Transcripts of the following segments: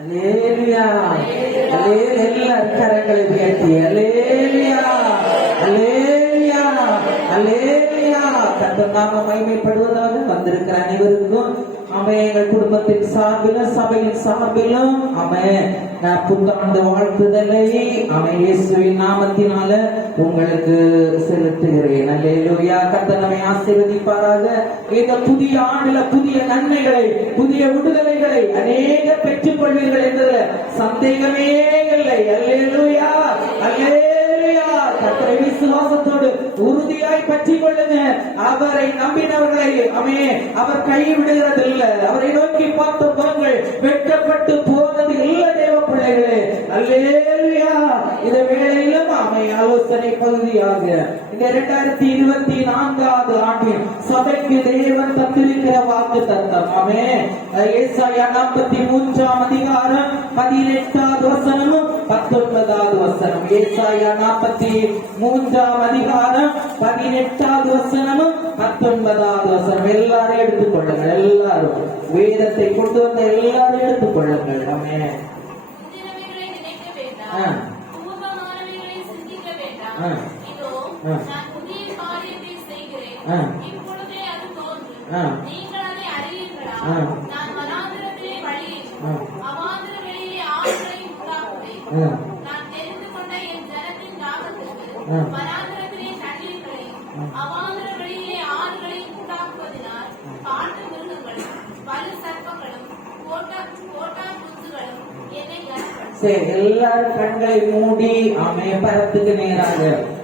அல்லேலூயா. எல்லாரும் கரங்களை உயர்த்தி அல்லேலூயா, அல்லேலூயா, அல்லேலூயா. கர்த்தர் நாமம் மகிமைப்படுவதாக வந்திருக்கிற அனைவருக்கும் ஆமென். எங்கள் குடும்பத்தின் சார்பிலும் சபையின் சார்பிலும் ஆமென் புத்தாண்டு வாழ்த்துதலை ஆமென் இயேசுவின் நாமத்தினால உங்களுக்கு செலுத்துகிறேன். அல்லேலூயா. கர்த்தர் நம்மை ஆசீர்வதிப்பாராக. இந்த புதிய ஆண்டுல புதிய நன்மைகளை, புதிய விடுதலைகளை அநேக பெற்றுக் கொள்வீர்கள் என்பதுல சந்தேகமே இல்லை. அல்லேலூயா, அல்லேலூயா. கர்த்தரை விசுவாசத்தோடு உறுதியாய் பற்றிக் கொள்ளுங்க. அவரை நம்பினவர்களை ஆமென் அவர் கைவிடுகிறது இல்லை. அவரை நோக்கி பார்த்த முகங்கள் வெட்கப்பட்டு போனது இல்லை. தேவ பிள்ளைகளே அல்லேலூயா. இந்த வேளையிலும் ஆமென் ஆலோசனை பகுதியாக இந்த 2024 ஆண்டில் சபைக்கு தேவன் தந்திருக்கிற வாக்கு தத்தம் ஆமென். ஏசாயா 43 அதிகாரம் 18வது வசனமும் 19வது வசனம். ஏசாயா 43 அதிகாரம் 18வது வசனமும் 19வது வசனம். எல்லாரும் எடுத்துக்கொள்ளுங்கள். எல்லாரும் வேதத்தை கொண்டு வந்த எல்லாரும் எடுத்துக்கொள்ளுங்கள். ஆமென். எல்லாரும் கண்களை மூடி ஆமென் பரத்துக்கு நேராக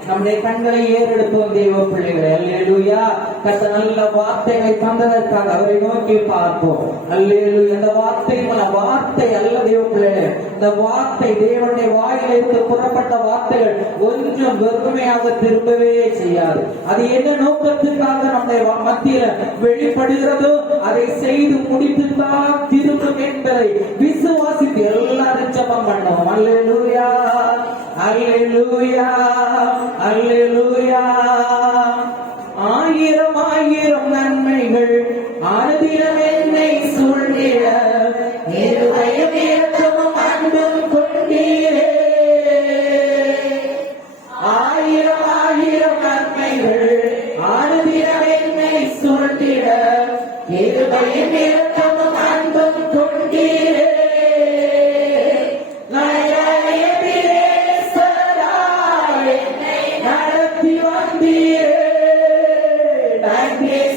நம்முடைய கண்களை ஏறெடுப்போம். தேவ பிள்ளைகளை அல்லேலூயா. கர்த்தர் நல்ல வார்த்தைகளை தந்ததற்காக அவரை நோக்கி பார்ப்போம். அல்லேலூயா. இந்த வார்த்தை வார்த்தை அல்ல தேவ பிள்ளைகளே. இந்த வார்த்தை தேவனுடைய வாயிலிருந்து புறப்பட்ட வார்த்தைகள் ஒன்றும் வெறுமையாக திரும்பவே செய்யாது. அது என்ன நோக்கத்துக்காக நம்முடைய மத்தியில வெளிப்படுகிறதோ அதை செய்து முடித்துதான் திரும்பும் என்பதை விசுவாசித்து எல்லாரும் ஜெபம் பண்ணுவோம். அல்லேலூயா, அல்லேலூயா, அல்லேலூயா. ஆயிரம் ஆயிரம் நன்மைகள் ஆனதினம் என்னை சூழ்ந்திட இருதயம் இரக்கமும் அன்பும் கொண்டீரே. ஆயிரம் ஆயிரம் நன்மைகள் ஆனதினம் என்னை சூழ்ந்திட இருதயம் இரக்கமும் அன்பும் கொண்டீரே.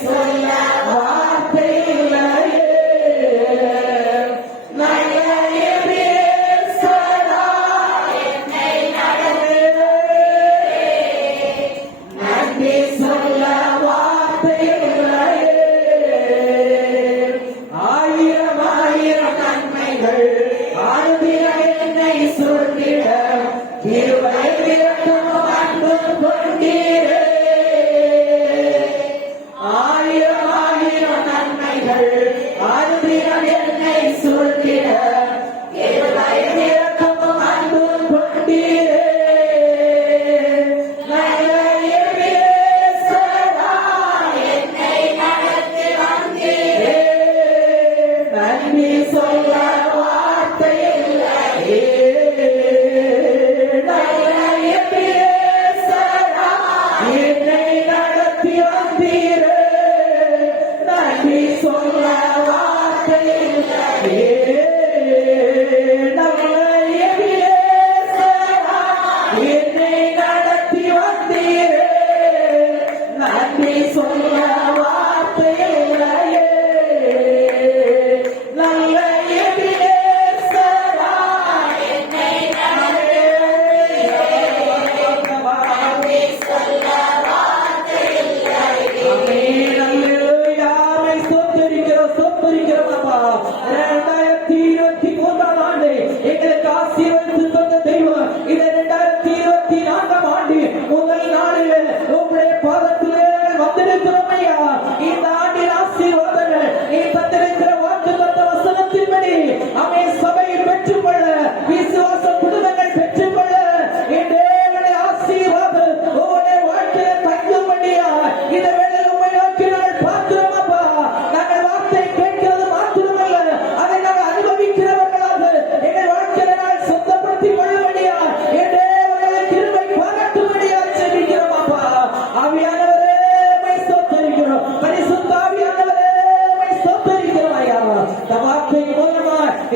சொல்ல வார்த்தை இல்லையே.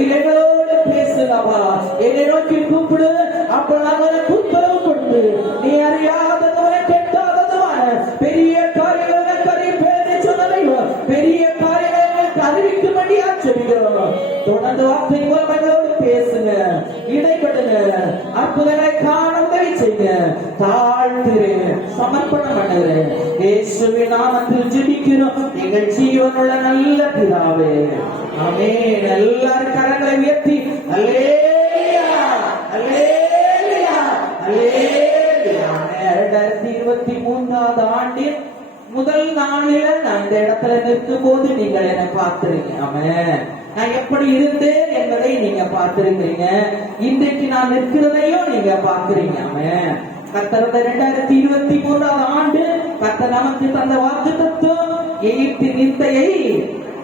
எங்களோடு பேசுங்கப்பா. என்னை நோக்கி கூப்பிடு, அப்ப நான் உனக்கு உத்தரவு கொடுத்து நீ அறியாததுவரை கேட்காததுமான பெரிய காரியங்களை கறிப்பேன்னு சொன்னதையும் பெரிய காரியங்களுக்கு அறிவிக்கும்படியா சொல்கிறோம். தொடர்ந்து வார்த்தை மூலம் எங்களோடு பேசுங்க, இடைப்படுங்க, அற்புதங்களை காண உதவி செய்யுங்க. தாழ்த்துறேன், சமர்ப்பணம் பண்ணுறேன். இயேசுவின் நாமத்தில் ஜெபிக்கிறோம் எங்கள் ஜீவனுள்ள நல்ல பிதாவே, ஆமென். எல்லாரும் கரங்களை உயர்த்தி அல்லேலூயா, அல்லேலூயா, அல்லேலூயா. 2023 ஆண்டின் முதல் நாளில நான் இந்த இடத்துல நிற்கும் போது நீங்கள் என்னை பார்த்திருக்கீங்க. ஆமென். நான் எப்படி இருந்தேன் என்பதை நீங்க பார்த்திருக்கிறீங்க. இன்றைக்கு நான் நிற்கிறதையும் நீங்க பார்க்கிறீங்க. ஆமென். கர்த்தர் 2023 ஆண்டு கர்த்தர் நமக்கு தந்த வாக்குத்தத்தம் எகிப்து நிந்தையை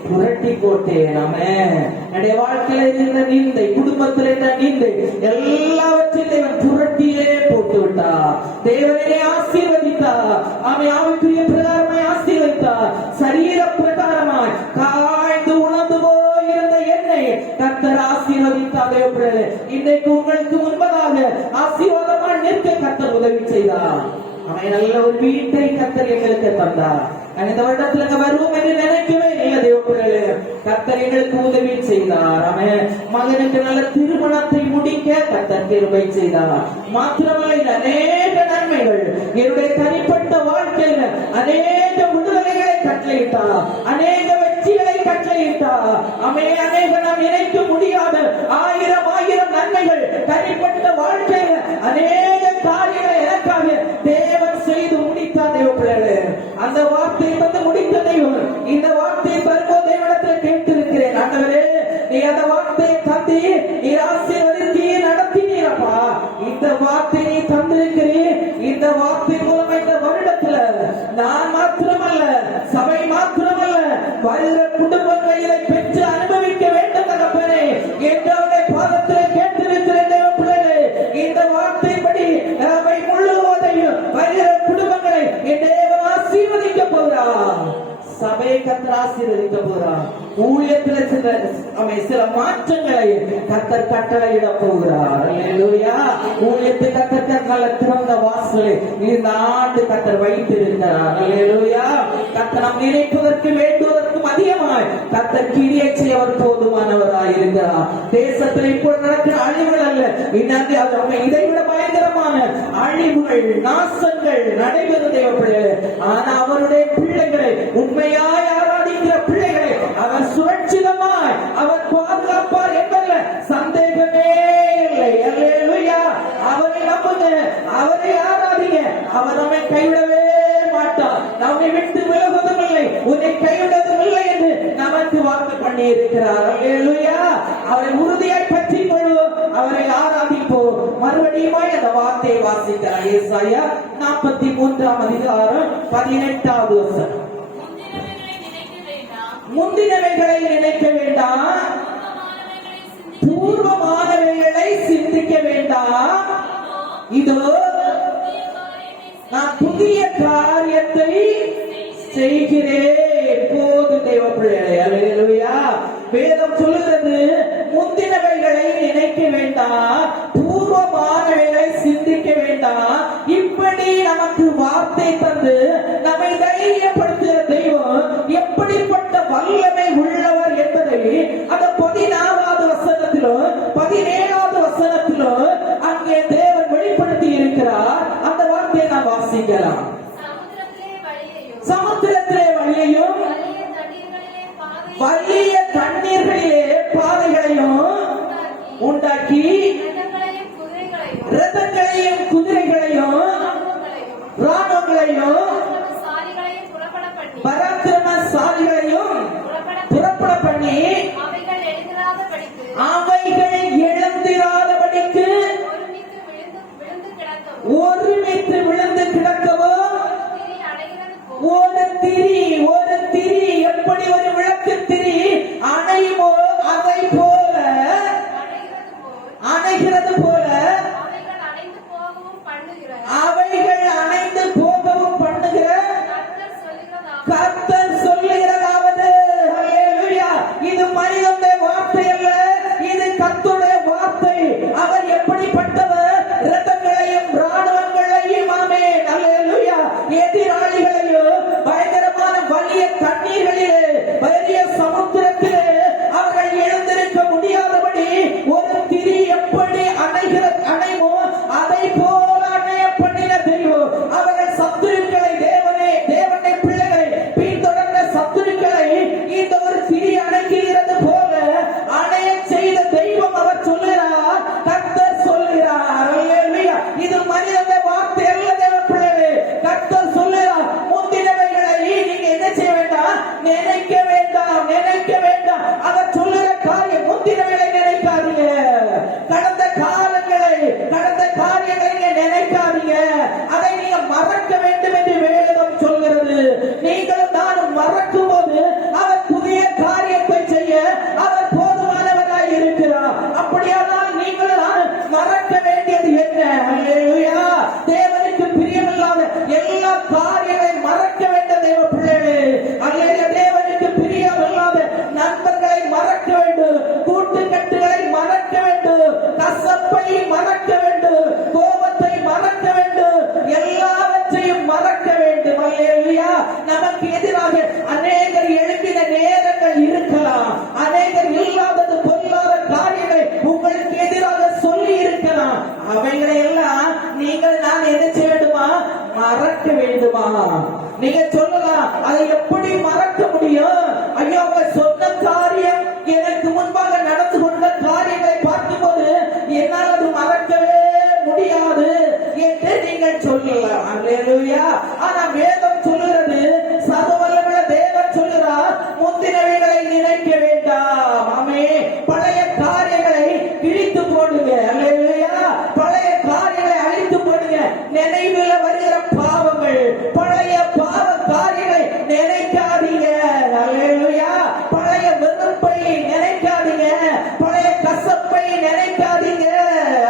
புரட்டி போட்டேன். ஆமென். என்னுடைய வாழ்க்கையில இருந்த நிந்தை, குடும்பத்தில் இருந்த நிந்தை எல்லாவற்றையும் தேவன் புரட்டியே போட்டு விட்டார். தேவனை ஆசீர்வதித்தார். ஆமென். ஆவிக்குரிய பிரகாரமாய் ஆசீர்வதித்தார். சரீர பிரகாரமாய் காய்ந்து உணர்ந்து போயிருந்த என்னை கர்த்தர் ஆசீர்வதித்தார். தேவப்பிள்ளைகளே, இன்றைக்கு உங்களுக்கு முன்பதாக ஆசீர்வாதமாக நிற்க கர்த்தர் உதவி செய்தார். அவன் நல்ல ஒரு வீட்டை கர்த்தர் எங்களுக்கு தந்தார். இந்த வருடத்துல வருவோம் என்று நினைக்கவே இல்லை. தேவப்பிள்ளைகளே, கர்த்தர் எங்களுக்கு உதவி செய்தார். அவன் மகனுக்கு நல்ல திருமணத்தை முடிக்க கர்த்தர் கிருபை செய்தார். மாத்திரமல்ல, அநேக நன்மைகள் என்னுடைய தனிப்பட்ட வாழ்க்கையில அநேக விடுதலைகளை கட்டளையிட்டார், அநேக வெற்றிகளை கட்டளையிட்டார். அநேக நாம் நினைக்க முடியாத ஆயிரம் நன்மைகள் தனிப்பட்ட வாழ்க்கையில அநேக காரியங்களை எனக்காக தேவன் செய்து முடித்தார். தேவப்பிள்ளைகளே, அந்த வார்த்தையை வந்து முடித்த தெய்வம் இந்த வார்த்தையை வரும்போது தேவனிடத்தில் கேட்டிருக்கிறேன். ஆண்டவரே, நீ அந்த வார்த்தையை தந்தி நீ ஆசீர்வதித்து நடத்தினீரப்பா. இந்த வார்த்தையை நீ தந்திருக்கிறீர். இந்த வார்த்தை மூலம் இந்த வருடத்துல நான் மாத்திரமல்ல, சபை மாத்திரமல்ல, வருகிற குடும்பங்களை இதை பெற்று அனுபவிக்க வேண்டும் தகப்பனே என்றவருடைய பாதத்தில் கேட்டிருக்கிறேன். தேவப்பிள்ளைகளே, இந்த வார்த்தைப்படி அவை முழுவதையும் வருகிற குடும்பங்களை என் தேவன் ஆசீர்வதிக்க போகிறார். சபையை கர்த்தர் ஆசீர்வதிக்க போகிறார். ஊழியத்தில் சில மாற்றங்களை கர்த்தர் கட்டளையிட போகிறார். அல்லேலூயா. ஊழியத்தை கர்த்தர் நல்ல திறந்த வாசலை இந்த ஆண்டு கர்த்தர் வைத்திருக்கிறார். அல்லேலூயா. கர்த்தர் நாம் நினைப்பதற்கு வேண்டுவதற்கும் அதிகமாய் கர்த்தர் கிரியை செய்யவர் போதுமானவராய் இருக்கிறார். தேசத்தில் இப்போது நடக்கிற அழிவுகள் அல்ல, இதைவிட பயங்கரமான அழிவுகள், நாசங்கள் நடைபெறும். தேவப்பிள்ளைகளே, ஆனா அவருடைய பிள்ளைகளை, உண்மையாய் ஆராதிக்கிற பிள்ளைகளை அவர் சுரட்சிதமாய் அவர் பாதுகாப்பார் என்பதில் சந்தேகமே இல்லை. அல்லேலூயா. அவரை நம்புங்க, அவரை ஆராதிங்க. அவர் நம்மை கைவிடவே மாட்டார், நம்மை விட்டு விலகுவதும் இல்லை, உன்னை கைவிடுவதும் இல்லை என்று நமக்கு வாக்கு பண்ணி இருக்கிறார். அல்லேலூயா. அவரை உறுதியாய் பற்றிக் கொள்வோம், அவரை ஆராதிப்போம். மறுபடியும் அந்த வார்த்தையை வாசிக்கிறார். ஏசாயா 43 18 வசனம். முந்தினவைகளை நினைக்க வேண்டாம், பூர்வமானவைகளை சிந்திக்க வேண்டாம். இதோ நான் புதிய காரியத்தை செய்கிறேன். எப்போது தேவப்பிள்ளைகளே, அல்லேலூயா. வேதம் சொல்லுகிறது, முந்தினவைகளை நினைக்க வேண்டாம், பூர்வமானவைகளை சிந்திக்க வேண்டாம். இப்படி நமக்கு வார்த்தை தந்து நம்மை தைரியப்படுத்துகிற தெய்வம் எப்படிப்பட்ட வல்லமை உள்ளவர் என்பதை அந்த 14வது வசனத்திலும் 17வது வசனத்திலும் அங்கே தேவன் வெளிப்படுத்தி இருக்கிறார். அந்த வார்த்தையை நாம் வாசிக்கலாம். சமுத்திரத்திலே வழியையும் வலிய தண்ணீர்களிலே பாதைகளையும் உண்டாக்கி ரதங்களையும் குதிரைகளையும் ராணுவங்களையும் பராக்கிரமசாலிகளையும் புறப்பட பண்ணி அவைகள் எழுந்திராதபடிக்கு ஒருமித்து விழுந்து கிடக்கவும், ஒரு திரி எப்படி ஒரு விளக்கு திரி அணையுமோ அதை போல அப்படியானால் நீங்கள் மறக்க வேண்டியது என்ன? அல்லேலூயா. தேவனுக்கு பிரியமில்லாத எல்லா காரியங்களையும் மறக்க வேண்டும் தேவ பிள்ளைகளே. அல்லேலூயா. தேவனுக்கு பிரியமில்லாத நண்பர்களை மறக்க வேண்டும், கூட்டுக்கட்டுகளை மறக்க வேண்டும், கசப்பை மறக்க வேண்டும், கோபத்தை மறக்க வேண்டும், எல்லாவற்றையும் மறக்க வேண்டும். அல்லேலூயா. நமக்கு எதிராக அநேகர் எழுப்பின நேரங்கள் இருக்கலாம், அநேகர் இல்லாதது பொல்லாத காரியங்களை உங்களுக்கு எதிராக சொல்லி இருக்கலாம். அவைகளை எல்லாம் நீங்கள் நான் என்ன செய்ய வேண்டுமா? மறக்க வேண்டுமா? நீங்க சொல்லலாம், அதை எப்படி மறக்க முடியும்? ஐயோ, அவங்க சொன்ன காரியம், எனக்கு முன்பாக நடந்து கொண்ட காரியங்களை பார்க்கும்போது என்னால் அது மறக்கவே முடியாது என்று நீங்கள் சொல்லலாம். அல்லேலூயா. ஆனா வேதம் சொல்லுகிறது, சர்வவல்லமையுள்ள தேவன் சொல்லுகிறார், முந்தினவைகளை நினைக்க வேண்டாம். ஆமென். பழைய காரியங்களை கிழித்து போடுங்க. அல்லேலூயா. பழைய காரியங்களை அழித்து போடுங்க. நினைவில் வருகிற பாவங்கள், பழைய பாவ காரியங்களை நினைக்காதீங்க. அல்லேலூயா. பழைய வெறுப்பை நினைக்காதீங்க, பழைய கசப்பை நினைக்காதீங்க.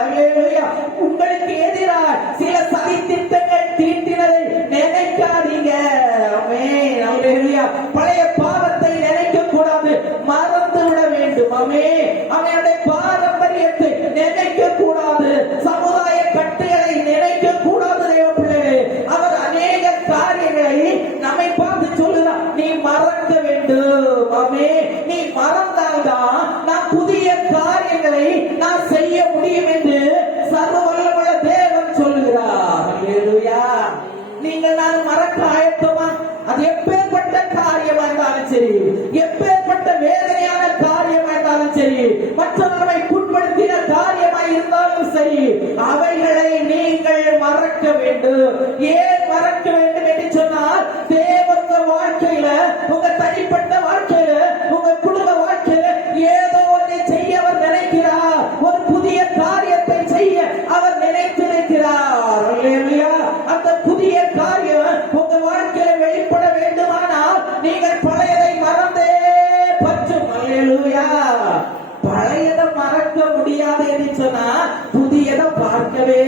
அல்லேலூயா. உங்களுக்கு எதிராக சில சதி திட்டங்கள் தீட்டினதை நினைக்காதீங்க. ஆமென். அல்லேலூயா. பழைய பாவத்தை நினைக்க கூடாது, மறந்து விட வேண்டும். ஆமென். அவனுடைய பாரம்பரியத்தை நினைக்க கூடாது, சமுதாய கட்டுகளை நினைக்க கூடாது. தேவ பிள்ளைகளே, அவர் அநேக காரியங்களை நம்மை பார்த்து சொல்லுறார், நீ மறக்க வேண்டும். ஆமென். நீ மறந்தால்தான் நான் புதிய காரியங்களை நான் செய்ய முடியும் என்று சர்வ வல்லமையுள்ள தேவன் சொல்லுகிறார். அல்லேலூயா. நீங்கள் நான் மறக்க ஆயத்தமா? அது எப்பேற்பட்ட காரியமா இருந்தாலும் சரி, எப்பேற்பட்ட வேதனையான காரியமா இருந்தாலும் சரி, மற்றவர்களை புண்படுத்தின காரியமாய் இருந்தாலும் சரி, அவைகளை நீங்கள் மறக்க வேண்டும். ஏன் மறக்க வேண்டும் என்று சொன்னால், தேவன் உங்க வாழ்க்கையில, உங்க தனிப்பட்ட வாழ்க்கையில, உங்க குடும்ப வாழ்க்கையில ஏதோ ஒன்றை செய்ய அவர் நினைக்கிறார். ஒரு புதிய காரியத்தை செய்ய அவர் நினைத்திருக்கிறார். அல்லேலூயா. அந்த புதிய காரியம் உங்க வாழ்க்கையில வெளிப்பட வேண்டுமானால் நீங்கள் பழையதை மறந்தே பற்றும். அல்லேலூயா. பழையதை மறக்க முடியாது என்று சொன்னா புதியதை பார்க்கவே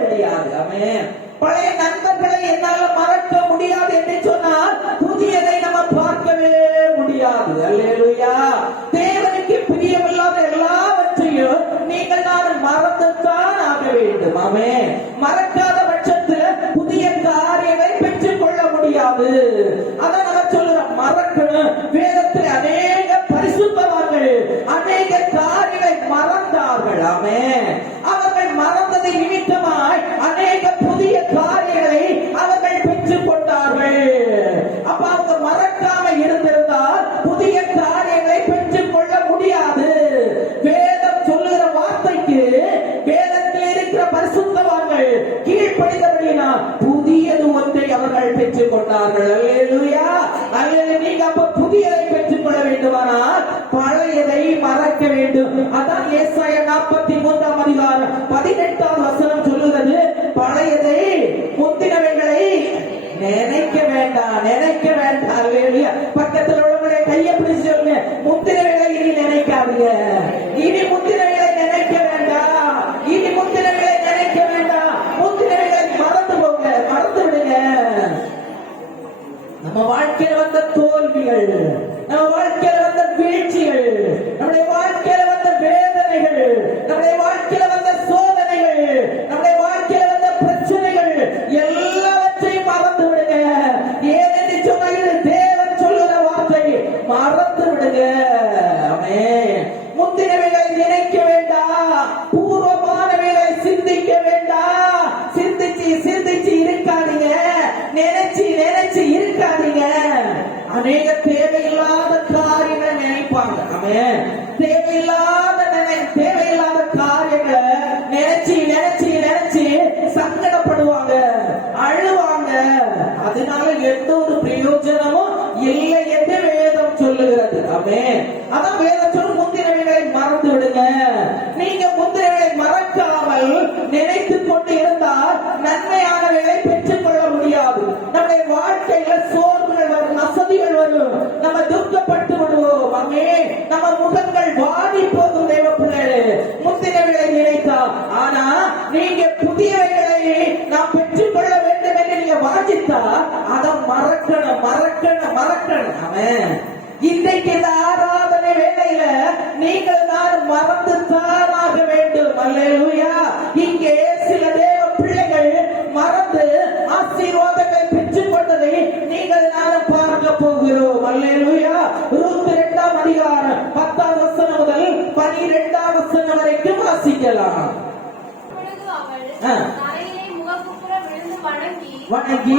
முடியாது. ஆமென். பழைய நண்பர்களை என்னால மறக்க முடியாது என்று சொன்னால் புதியதை நம்ம பார்க்கவே முடியாது. அல்லேலூயா. தேவனுக்கு பிரியமில்லாத எல்லாவற்றையும் நீங்கள் நான் மறந்துத்தான் ஆக வேண்டும். ஆமென். மறக்காத பட்சத்தில் புதிய காரியங்களை பெற்றுக் கொள்ள முடியாது. அதான் அவர் சொல்லுறார், மறக்கணும். வேதத்தில் அநேக பரிசுத்தவான்கள் அநேக காரியங்களை மறந்தார்கள். ஆமென். அவர்கள் மறந்ததை நிமித்தமாய் அநேக புதிய காரியங்களை அவர்கள் பெற்றுக் கொண்டார்கள். அப்ப அவங்க மறக்காம இருந்திருந்தால் புதிய காரியங்களை பெற்றுக் கொள்ள முடியாது. வேதம் சொல்லுகிற வார்த்தைக்கு, வேதத்தில் இருக்கிற பரிசுத்தவான்கள் கீழ்ப்படிந்தபடினா புதியது ஒன்றை அவர்கள் பெற்றுக் கொண்டார்கள். அல்லேலூயா. அல்லேலூயா. நீங்க அப்ப புதியதை பெற்றுக் கொள்ள வேண்டுமானால் பழையதை மறக்க வேண்டும். அதான் ஏசாயா 43 அதிகாரம் 18வது வசனம் சொல்லுகிறது, பழையதை முந்தினவைகளை நினைக்க வேண்டாம், நினைக்க வேண்டாம். அல்லேலூயா. பக்கத்தில் உள்ளவங்களுடைய கையை பிடிச்சு சொல்லுங்க, முந்தினவைகளை இனி நினைக்காதீங்க, இனி முந்தினவைகளை நினைக்க வேண்டாம், இனி முந்தினவைகளை நினைக்க வேண்டாம், முந்தினவைகளை மறந்து போங்க, மறந்து விடுங்க. நம்ம வாழ்க்கையில வந்த தோல்விகள், நம்ம வாழ்க்கையில வந்த வீழ்ச்சிகள், நம்முடைய வாழ்க்கையில வந்த வேதனைகள், நம்முடைய நீங்க புதியவைகளை நாம் பெற்றுக்கொள்ள வேண்டும் என்று நீங்க வாஞ்சித்தா அதை மறக்கணும் மறக்கணும் மறக்கணும். அவன் இன்றைக்கு இந்த ஆராதனை வேளையில நீங்கள் நான் மறந்து தானாக வேண்டும். அல்லேலூயா. இங்கே சில தேவ பிள்ளைகள் மறந்து ஆசீர்வாதங்களை பெற்றுக் கொண்டதை நீங்கள் நானும் பார்க்க போகிறோம். அல்லேலூயா. ரூத் 2ஆம் அதிகாரம் 10ஆம் வசனம் முதல் 12ஆம் வசனம் வரைக்கும் வாசிக்கலாம். வணங்கி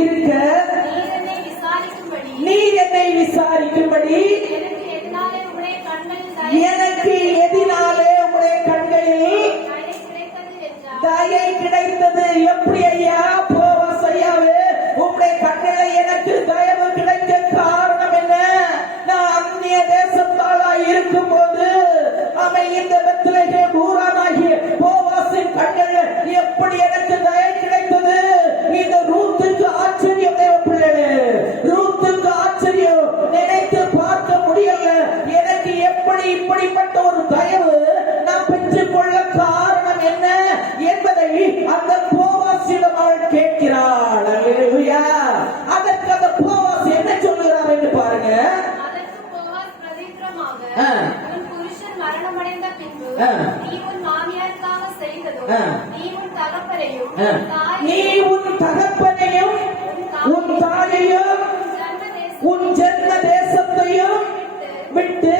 இருக்க நீ என்னை விசாரிக்கும்படி எனக்கு எதினாலே உம்முடைய கண்களில் தயை கிடைத்தது. எப்படி ஐயா? போவாஸ் ஐயாவே, உம்முடைய கண்களை எனக்கு தயவு கிடைக்க காரணம் என்ன? நான் அந்நிய தேசத்தாளா இருக்கும் போது அவன் இந்த பெத்லகேம் ஊரானாகிய போவாசின் கண்கள் எப்படி எனக்கு தயை கிடைத்தது? இந்த ரூத்துக்கு ஆச்சரியம் தேவைப்படல. ரூத்துக்கு ஆச்சரியம் நினைத்து பார்க்க முடியல. எனக்கு எப்படி இப்படிப்பட்ட ஒரு தயவு நான் பெற்றுக் கொள்ள காரணம் என்ன என்பதை அந்த போவாசிடம் அவள் கேட்கிறாள். அல்லேலூயா. அதற்கு அந்த போவாஸ் என்ன சொல்லுகிறார் என்று பாருங்க. மரணமடைந்த பின்பு நீ உன் மாமியாருக்காக செய்ததும் நீ உன் தகப்பனையும் உன் தாயையும் உன் ஜென்ம தேசத்தையும் விட்டு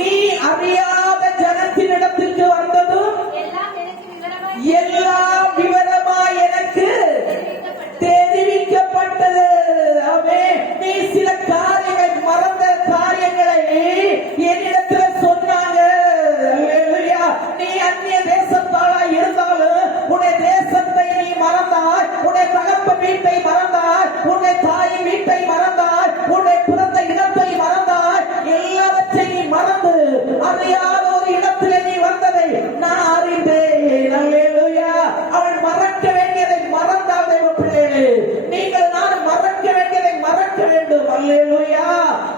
நீ அறியாத ஜனத்தினிடத்திற்கு வந்ததும் எல்லாம் விவரமாய் எனக்கு தெரிவிக்கப்பட்டது. நீ சில காரியங்கள் மறந்த காரியங்களை என்னிடத்தில் சொன்னாங்க. நீ அந்நிய தேசத்தாளா இருந்தாலும் உன்னுடைய தேசத்தை நீ மறந்தாய், உன்னுடைய தகப்பன் வீட்டை மறந்தாய், உன்னுடைய தாயின் வீட்டை மறந்தாய், உன்னுடைய பிறந்த இடத்தை மறந்தாய். எல்லாவற்றை நீ மறந்து அறியாத ஒரு இடத்திலே நீ வந்ததை நான் அறிந்தேன். அல்லேலூயா. அவள் மறக்க வேண்டியதை மறந்தால் தேவ பிள்ளைகளே, நீங்கள் நான் மறக்க வேண்டியதை மறக்க வேண்டும். அல்லேலூயா.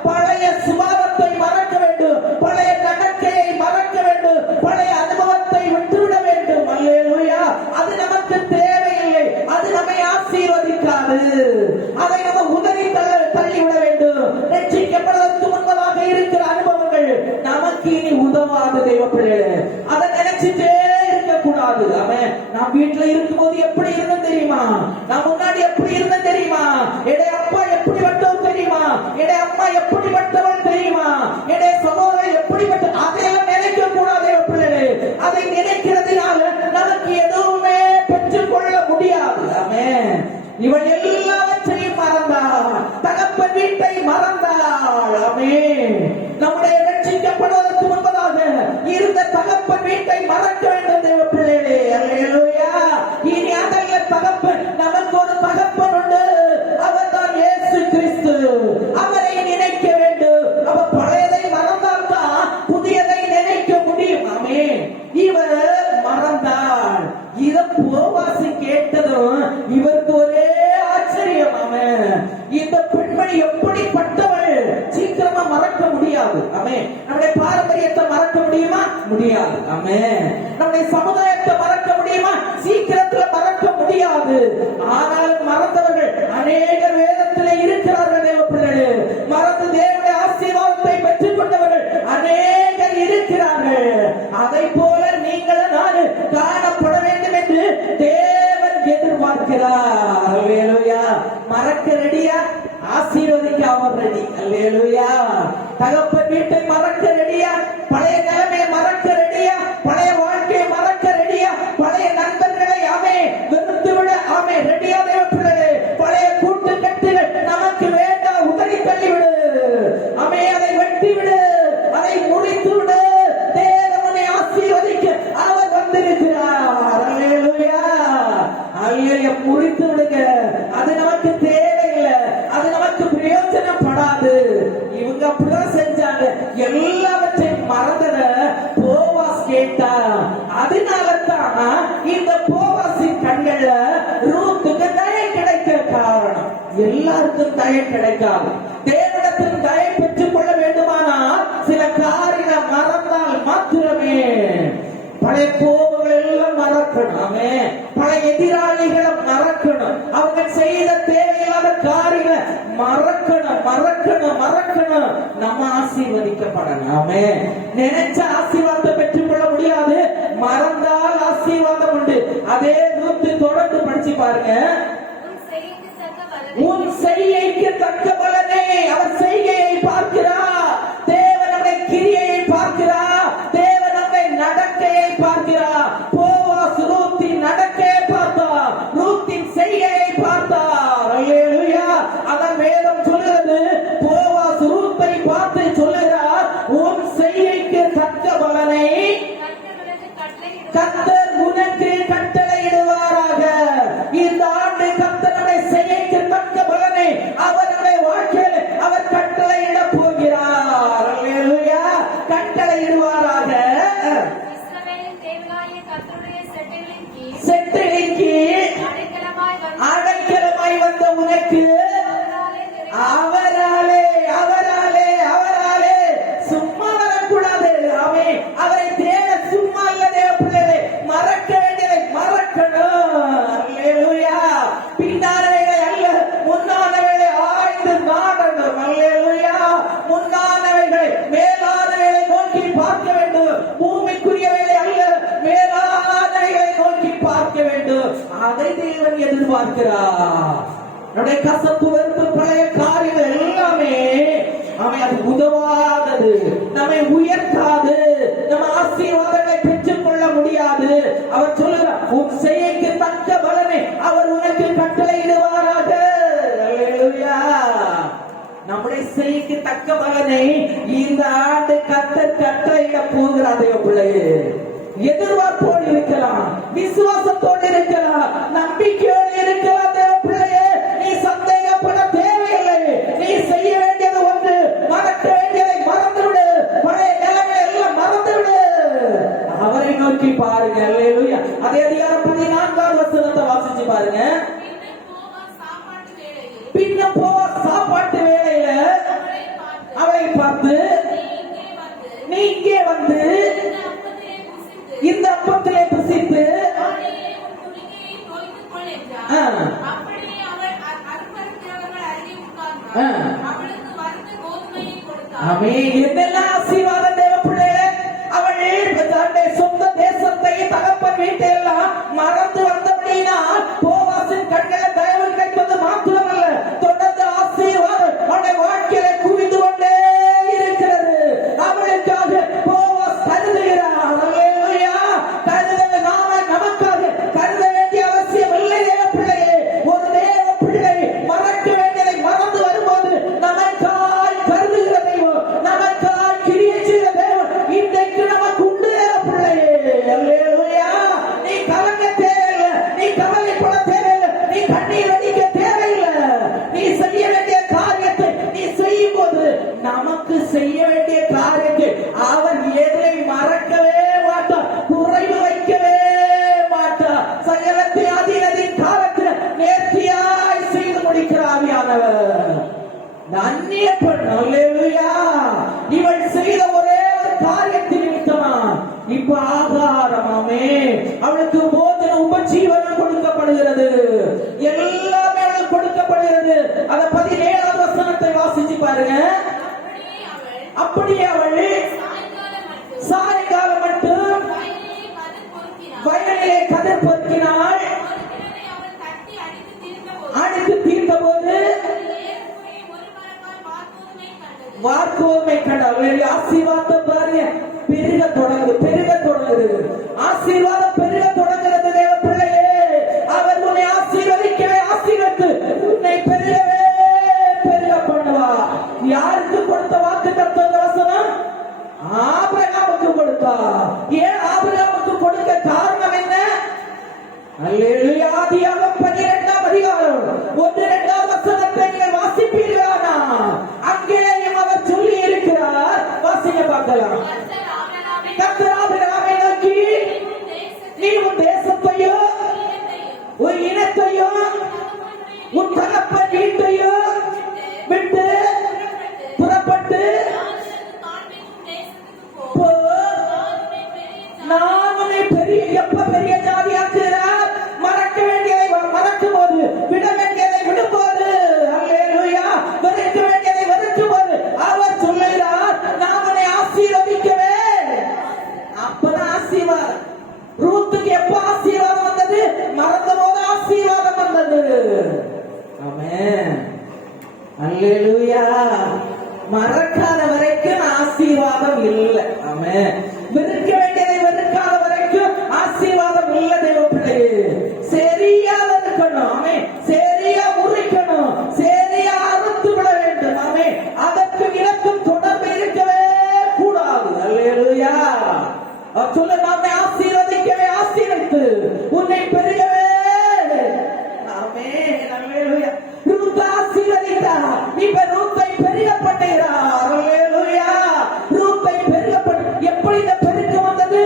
பழைய சுபாவத்தை மறக்க வேண்டும், பழைய நடக்கையை மறக்க வேண்டும், பழைய அனுபவத்தை விட்டுவிட வேண்டும். அல்லேலூயா. அது நமக்கு தேவையில்லை, அது நம்மை ஆசீர்வதிக்காது. அதை நம்ம உதறி தள்ளிவிட வேண்டும். ரட்சிக்கப்படுவதற்கு முன்பதாக இருக்கிற அனுபவங்கள் நமக்கு இனி உதவாது தெய்வ பிள்ளைகளே. அதை நினைச்சிட்டே இருக்கக்கூடாது. அவன் நான் வீட்டுல இருக்கும் போது எப்படி இருந்தேன் தெரியுமா? நான் முன்னாடி எப்படி இருந்தேன் தெரியுமா? என்னுடைய அப்பா எப்படிப்பட்டவர் தெரியுமா? என்னுடைய அம்மா எப்படிப்பட்டவள் தெரியுமா? என்னுடைய சகோதரர் எப்படிப்பட்ட அதையெல்லாம் நினைக்க கூடாது பிள்ளைகளே. அதை நினைக்கிறதுனால நமக்கு எதுவுமே பெற்றுக் கொள்ள முடியாது. அவன் இவள் எல்லாவற்றையும் மறந்தாள், தகப்பன் வீட்டை மறந்தாள். அவன் நம்முடைய ரட்சிக்கப்படுவதற்கு முன்பதாக இருந்த தகப்பன் வீட்டை மறக்க வேண்டும் தேவ பிள்ளைகளே. அல்லேலூயா. இனி அதல்ல தகப்பன், நமக்கு ஒரு தகப்பன் உண்டு. அவர் தான் இயேசு கிறிஸ்து. அவரை நினைக்க வேண்டும். அவ பழையதை மறந்தால்தான் புதியதை நினைக்க முடியும். ஆமென். இவர் மறந்தாள். இத போவாசி கேட்டதும் இவருக்கு ஒரே ஆச்சரியம். அவன் இந்த பெண்மணி எப்படிப்பட்டவள்? சீக்கிரமா மறக்க முடியாது. ஆமென். நம்முடைய பாரம்பரியத்தை மறக்க முடியுமா? முடியாது. ஆமென். நம்முடைய சமுதாயத்தை மறக்க முடியுமா? சீக்கிரத்துல மறக்க முடியாது. ஆனால் மறந்தவர்கள் அநேகர் வேதத்திலே இருக்கிறார்கள் தேவ பிள்ளைகளே. மறந்து தேவனுடைய ஆசீர்வாதத்தை பெற்றுக் கொண்டவர்கள் அநேகர் இருக்கிறார்கள். அதை போல நீங்கள் நான் காணப்பட வேண்டும் என்று தேவன் எதிர்பார்க்கிறார். அல்லேலூயா. மறக்க ரெடியா? ஆசீர்வதிக்க அவர் ரெடி. அல்லேலூயா. தகப்பன் வீட்டை மறக்க ரெடியா? பழைய நிலைமையை மறக்க ரெடியா? பழைய வாழ்க்கையை மறக்க ரெடியா? பழைய நண்பர்களை ஆமே வெறுத்து விட ஆமே ரெடியா தேவ பிள்ளைகளே. பழைய கூட்டு கட்டுகள் நமக்கு வேண்டாம், உதறி தள்ளிவிடு. ஆமே அதை வெட்டி விடு, அதை முறித்து விடு. தேவனை ஆசீர்வதிக்க அவர் வந்திருக்கிறார். அல்லேலூயா. அல்லேலூயா. முறித்து விடுங்க. அது நமக்கு தேவையில்லை, அது நமக்கு பிரயோஜனப்படாது. இவங்க அப்படிதான் செஞ்சாங்க. எல்லாவற்றையும் மறந்தத போவாஸ் கேட்டா. அதனாலதான் இந்த போவாசின் கண்கள்ல ரூத்துக்கு தயை கிடைக்க காரணம். எல்லாருக்கும் தயை கிடைக்காது. தேவனிடத்தில் தயை பெற்றுக் கொள்ள வேண்டுமானால் சில காரியம் மறந்தால் மாத்திர மறக்கணும் மறக்கணும். நம்ம ஆசீர்வதிக்கப்படணும். ஆமென். நினைச்ச ஆசீர்வாதத்தை பெற்றுக்கொள்ள முடியாது, மறந்தால் ஆசீர்வாதம் உண்டு. அதே ரூத்து தொடர்ந்து படிச்சு பாருங்க. உன் செய்கைக்கு தக்க பலனை, அவர் செய்கையை பார்க்கிறார். தேவன் நம்முடைய கிரியையை பார்க்கிறார். தேவன் நம்முடைய நடக்கையை பார்க்கிறார். போவாஸ் ரூத்தின் நடக்கையை பார்த்தார், ரூத்தின் செய்கையை பார்த்தார். அல்லேலூயா. அதான் வேதம் சொல்லுகிறது. போவாஸ் ரூத்தை பார்த்து சொல்லுகிறார், உன் செய்கைக்கு தக்க பலனை கர்த்தர் உனக்கு கட்டளையிடுவாராக. இந்த ஆண்டு கர்த்தருடைய செய்கைக்கு தக்க பலனை அவருடைய வாழ்க்கையில் அவர் கட்டளையிட போகிறார். அல்லேலூயா. கட்டளையிடுவாராக. செட்டைகளின் கீழ் அடைக்கலமாய் வந்த உனக்கு அவராலே அவராலே அவராலே சும்மா வரக்கூடாது. ஆமே. அவரை தேட சும்மா இல்லதே பிள்ளைகளை, மறக்க வேண்டியதை மறக்கணும். அல்லேலூயா. பின்னானவைகளை அல்ல, முன்னானவைகளை ஆய்ந்து நாடணும். அல்லேலூயா. முன்னானவைகளை மேலானவைகளை நோக்கி பார்க்க வேண்டும். பூமிக்குரியவைகளை அல்ல, மேலானவைகளை நோக்கி பார்க்க வேண்டும். அதை தேவன் எதிர்பார்க்கிறார். நம்முடைய கசப்பு வெறுப்பு பழைய காரியங்கள் எல்லாமே அவை அது உதவாதது, நம்மை உயர்த்தாது, நம்ம ஆசீர்வாதங்களை பெற்றுக் கொள்ள முடியாது. அவர் சொல்லுகிறார், உன் செய்கைக்கு தக்க பலனை அவர் உனக்கு கட்டளையிடுவாராக. அல்லேலூயா. நம்முடைய செய்கைக்கு தக்க பலனை இந்த ஆண்டு கர்த்தர் கட்டளையிட போகிறார். பிள்ளையே, எதிர்பார்ப்போடு இருக்கலாம், விசுவாசத்தோடு இருக்கலாம், நம்பிக்கையோடு இருக்கலாம். தேவ பிள்ளையே, நீ சந்தேகப்பட தேவையில்லை. நீ செய்ய வேண்டியது ஒன்று, மறக்க வேண்டியதை மறந்துவிடு. பழைய நிலைமை எல்லாம் மறந்துவிடு. அவரை நோக்கி பாருங்க. அல்லேலூயா. அதே அதிகாரம் 14வது வசனத்தை வாசிச்சு பாருங்க. பின்ன போவா சாப்பாட்டு வேளையில அவளை பார்த்து, நீ இங்கே வந்து இந்த அப்பத்திலே புசித்து என்னெல்லாம் ஆசீர்வாதம் தேவ பிள்ளைகளே. அவள் தன்னுடைய சொந்த தேசத்தை, தகப்பன் வீட்டை எல்லாம் மறந்து வந்தபடியினால் போவாசின் கண்களை தயவு கிடைப்பது மாத்திரமல்ல, தொடர்ந்து ஆசீர்வாதம் அவனுடைய வாழ்க்கையில குவிந்து கொண்டே இருக்கிறது. அவளுக்காக போவாஸ் கருதுகிறார். நமக்காக கருத வேண்டிய அவசியம் இல்லை. தேவ பிள்ளையே, ஒரு தேவ பிள்ளை மறக்க வேண்டியதை மறந்து வரும்போது நமக்காய் கருதுகிற தெய்வம், நமக்காய் கிரியை செய்கிற தெய்வம் இன்றைக்கு நமக்கு உண்டு. தேவ பிள்ளையே. அல்லேலூயா. நீ கலங்க தேவையில்லை, நீ கவலைப்பட தேவையில்லை, நீ கண்ணீர் வடிக்க தேவையில்லை. நீ செய்ய வேண்டிய காரியத்தை நீ செய்யும் போது நமக்கு செய்ய வேண்டிய காரியத்தை அவர் எதை மறக்கவே மாட்டார், குறைவு வைக்கவே மாட்டார். சகலத்தை அதீனத்தின் காலத்தில் நேர்த்தியாய் செய்து முடிக்கிற ஆவியானவர். அந்நிய பெண், அல்லேலூயா, இவள் செய்த ஒரே ஒரு காரியத்தின் நிமித்தமா இப்ப ஆகாரமாமே அவளுக்கு போதன உபஜீவனம் கொடுக்கப்படுகிறது. எல்லாமே அவளுக்கு கொடுக்கப்படுகிறது. அத 17வது வசனத்தை வாசிச்சு பாருங்க. அப்படியே அவள் சாயங்காலம் மட்டும் வயலிலே கதிர் பொறுக்கினாள். அடித்து தீர்ந்த போது வார்கோமை கண்டாள். ஆசீர்வாதம் பாருங்க, பெருக தொடங்குது. ஆசீர்வாதம் பெருக தொடங்குகிறது. தேவ பிள்ளையே, அவர் உன்னை ஆசீர்வதிக்கவே ஆசீர்வதித்து உன்னை பெருகவே பெருக பண்ணுவார். யாருக்கு கொடுத்த வாக்கு தத்துவ வசனம்? ஆபிரகாமுக்கு கொடுத்தார். ஏன் ஆபிரகாமுக்கு கொடுக்க காரணம் என்ன? அல்லேலூயா. ஆதியாகமம் 12ஆம் அதிகாரம் 1-2 வசனத்தை நீங்கள் வாசிப்பீர்களானா அங்கேயும் அவர் சொல்லி இருக்கிறார். வாசிக்க பார்க்கலாம். கர்த்தர் ஆபிரகாமை நோக்கி, நீ உன் தேசத்தையும் உன் இனத்தையும் உன் தகப்பன் வீட்டையும் விட்டு புறப்பட்டு போ. நான் உன்னை எப்ப பெரிய ஜாதியாக்குகிறார்? மறக்க வேண்டியதை மறக்கும் போது, விட வேண்டியதை விடும் போது, அல்லேலூயா, வெறுக்க வேண்டியதை இல்லை. ஆமென். வெறுக்க வேண்டியதை வெறுக்காத வரைக்கும் ஆசீர்வாதம் இல்லை தேவ பிள்ளையே. சரியா வெறுக்கணும். ஆமென். சரியா முறிக்கணும். சரியா அறுத்து விட வேண்டும். ஆமென். அதற்கு இலக்கும் தொடர்பு இருக்கவே கூடாது. அல்லேலூயா. சொல்ல நாமே ஆசீர்வதிக்கவே ஆசீர்வதித்து உன்னை பெருகவே. ஆமென். அல்லேலூயா. ரூத் ஆசீர்வதித்தார். இப்ப ரூத்தை பெருக பண்ணுகிறார். அல்லேலூயா. ரூத்தை பெருக பண்ண எப்படி இந்த பெருக்கம் வந்தது?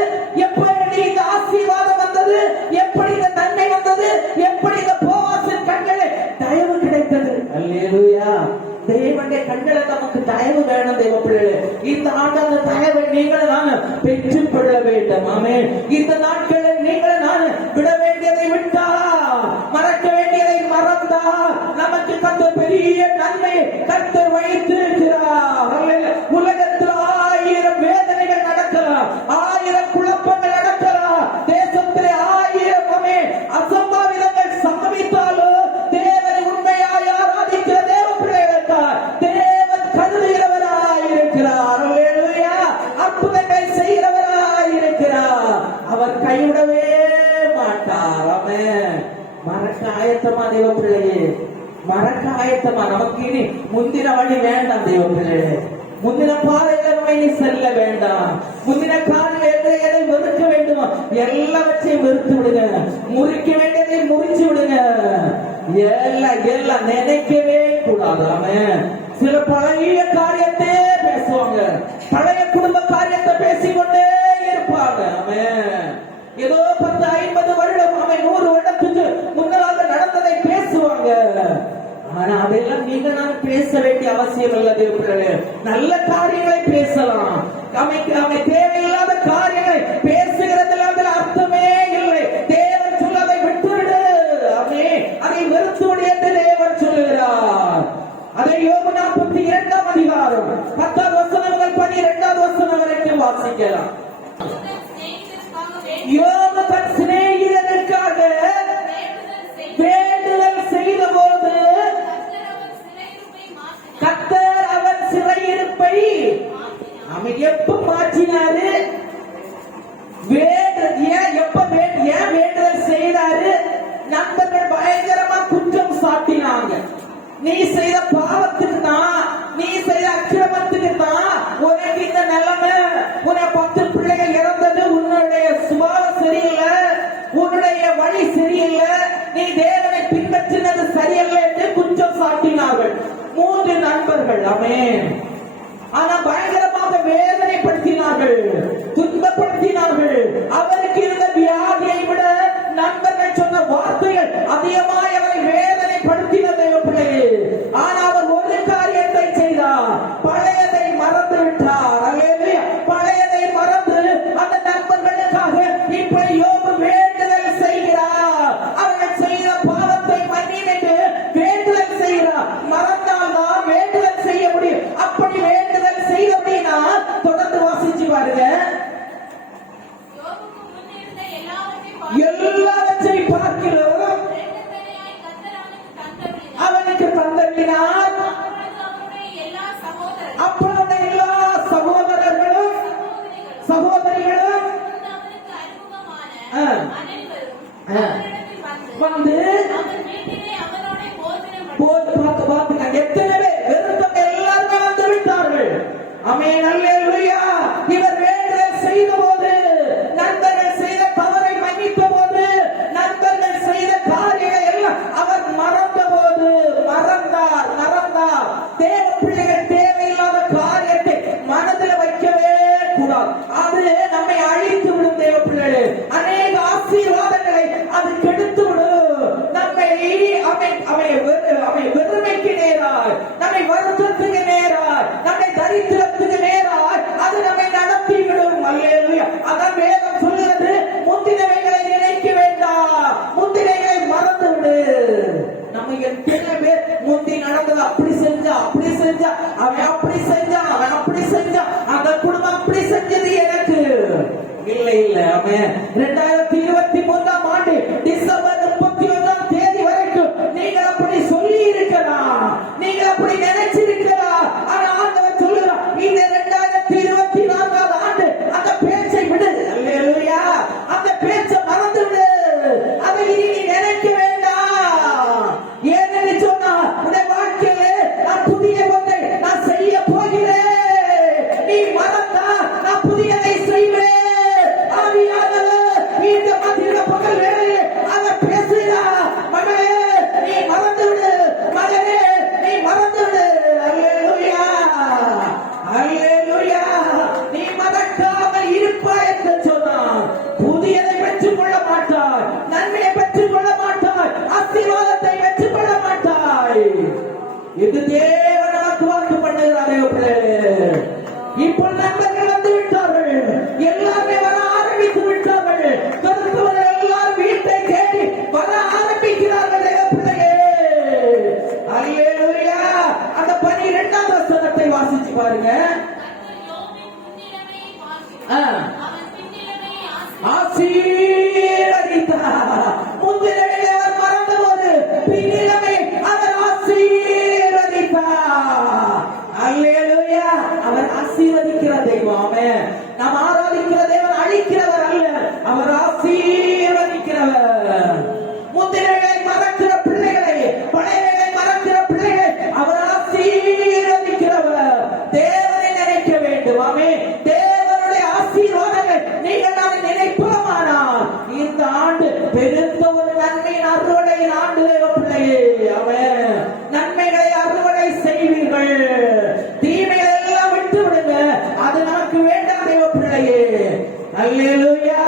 எப்படி இந்த ஆசீர்வாதம் வந்தது? எப்படி இந்த நன்மை வந்தது? எப்படி இந்த போவாசின் கண்களே தயவு கிடைத்தது? அல்லேலூயா. தேவனுடைய கண்களை நமக்கு தயவு வேணும் தேவ பிள்ளைகளே. இந்த ஆண்டு தயவை நீங்கள் நான் பெற்றுக் கொள்ள வேண்டும். ஆமென். இந்த நாட்களில் நீங்கள் நான் விட வேண்டியதை விட்டா, மறக்க வேண்டியதை மறந்தா, நமக்கு கர்த்தர் பெரிய நன்மை கர்த்தர் வைத்திருக்கிறார். உலகத்தில் 1000 வேதனைகள் நடக்கலாம், 1000 குழப்பங்கள் நடக்கலாம், தேசத்திலே 1000 அசம்பாவிதங்கள் சம்பவித்தாலும் தேவனை உண்மையாய் ஆராதிக்கிற தேவ பிள்ளைகளுக்காய் தேவன் கருதுகிறவராய் இருக்கிறார். அல்லேலூயா. அற்புதங்களை செய்கிறவராய் இருக்கிறார். அவர் கைவிடவே மாட்டார். ஆமென். மறக்க ஆயத்தமா தேவ பிள்ளையே, மறக்க ஆயத்தமா. நமக்கு இனி முந்தின வழி வேண்டாம் தேவ பிள்ளையே. முந்தின பாதையில நம்ம இனி செல்ல வேண்டாம். முந்தின காலில் எதை வெறுக்க வேண்டுமோ எல்லாவற்றையும் வெறுத்து விடுங்க. முறிக்க வேண்டியதை முறிச்சு விடுங்க. எல்லாம் நினைக்கவே கூடாது. ஆமென். சில பழைய காரியத்தை பேசுவாங்க, பழைய குடும்ப காரியத்தை பேசிக்கொண்டே இருப்பாங்க. ஆமென். ஏதோ 10, 50 வருடம், 100 வருடத்துக்கு முன்னதாக நடந்ததை பேசுவாங்க. ஆனா அதெல்லாம் நீங்க நான் பேச வேண்டிய அவசியம் இல்லை தேவ பிள்ளைகளே. நல்ல காரியங்களை பேசலாம். அவை தேவையில்லாத காரியங்களை பேசுகிறதுல அதில் அர்த்தமே இல்லை. தேவன் சொல்லதை விட்டுவிடு. அதை வெறுத்துவிடு என்று தேவன் சொல்லுகிறார். அதை யோபு 42ஆம் அதிகாரம் 10வது வசனம் முதல் 12வது வசனம் வரைக்கும் வாசிக்கலாம். யோபு தன் சிநேகிதனுக்காக வேண்டுதல் செய்த போது கர்த்தர் அவன் சிறையிருப்பை அவன் எப்ப மாற்றினாரு? ஏன் வேண்டுதல் செய்தாரு? நண்பர்கள் பயங்கரமா குற்றம் சாட்டினாங்க. நீ செய்த பாவத்துக்கு தான், நீ செய்த அக்கிரமத்துக்கு தான் உனக்கு இந்த நிலைமை. உன்னை 10 பிள்ளைகள் இறந்தது உன்னுடைய சுபாவம் சரியில்லை, உன்னுடைய வழி சரியில்லை, நீ தேவனை பின்பற்றினது சரியல்ல என்று குற்றம் சாட்டினார்கள் 3 நண்பர்கள். ஆமென். ஆனா பயங்கரமாக வேதனைப்படுத்தினார்கள், துன்பப்படுத்தினார்கள். அவருக்கு இருந்த வியாதியை விட நண்பர்கள் சொன்ன வார்த்தைகள் அதிகமாய் அவரை வேதனைப்படுத்தின தேவ பிள்ளையே. ஆனா அவர் ஒரு காரியத்தை செய்தார், பழையதை மறந்து விட்டார். அல்லேலூயா. பழையதை மறந்து அந்த நண்பர்களுக்காக இப்ப யோபு வேண்டுதல் செய்கிறார். அவர்கள் செய்த பாவத்தை மன்னியும் என்று வேண்டுதல் செய்கிறார். மறந்தால் தான் வேண்டுதல் செய்ய முடியும். அப்படி வேண்டுதல் செய்ய அப்படின்னா தொடர்ந்து வாசிச்சு பாருங்க. எல்லாவற்றையும் பார்க்கிறோம். அவனுக்கு தந்தவினார். அப்பொழுது எல்லா சகோதரர்களும் சகோதரிகளும் வந்து பார்த்துக்காங்க. எத்தனை பேர் வெறுத்தவங்க எல்லாருமே வந்து விட்டார்கள். ஆமென். அல்லேலூயா. இவர் வேண்டுதல் செய்த போது, நண்பர்கள் செய்த தவறை மன்னித்த போது, நண்பர்கள் செய்த காரியங்கள் எல்லாம் அவர் மறந்த போது மறந்தார். தேவ பிள்ளைகள் தேவையில்லாத காரியத்தை மனதில் வைக்கவே கூடாது. அது நம்மை அழித்து விடும் தேவ பிள்ளைகளே. அநேக ஆசீர்வாதங்களை அது கெடுத்து விடும். நம்மை வெறுமைக்கு நேராய், நம்மை வருத்தத்துக்கு நேராய், நம்மை தரித்திரத்துக்கு நேராய் அது நம்மை நடத்தி விடும். அல்லேலூயா. அதான் வேதம் சொல்லுகிறது, முந்தினவைகளை நினைக்க வேண்டாம், முந்தினவைகளை மறந்து விடு. நம்ம எத்தனை பேர் முந்தி நடந்தது அப்படி செஞ்சா, அவன் அப்படி செஞ்சான், அந்த குடும்பம் அப்படி செஞ்சது எனக்கு இல்லை. அவன் 2023ஆம் ஆண்டு டிசம்பர் 31ஆம் தேதி வரைக்கும் நீங்கள் அப்படி சொல்லி இருக்கலாம், நீங்கள் அப்படி நினைச்சிருக்கலாம். ஆனா ஆண்டவர் சொல்லுறான், இந்த 2024 அவன் பின்னிலமே ஆசீர்வதித்தார். முந்தினவைகளை அவர் மறந்தபோது பின்னிலமே அவர் ஆசீர்வதித்தார். அல்லேலூயா. அவர் ஆசீர்வதிக்கிற தெய்வம். ஆமென். நாம் ஆராதிக்கிற தேவன் அழிக்கிறவர் அல்ல, அவர் ஆசீர்வதிக்கிறவர். முந்தினவைகளை மறக்கிற பிள்ளைகளை, பழையவைகளை மறக்கிற பிள்ளைகளை அவர் ஆசீர்வதிக்கிறவர். தேவனை நினைக்க வேண்டும். ஆமென். தேவனுடைய ஆசீர்வாதங்கள் நீங்கள் நான் நினைப்போமானால் இந்த ஆண்டு பெருத்த ஒரு நன்மையின் அறுவடையின் ஆண்டு தேவ பிள்ளையே. அவன் நன்மைகளை அறுவடை செய்வீர்கள். தீமைகளை எல்லாம் விட்டு விடுங்க, அது நமக்கு வேண்டாம் தேவ பிள்ளையே. அல்லேலூயா,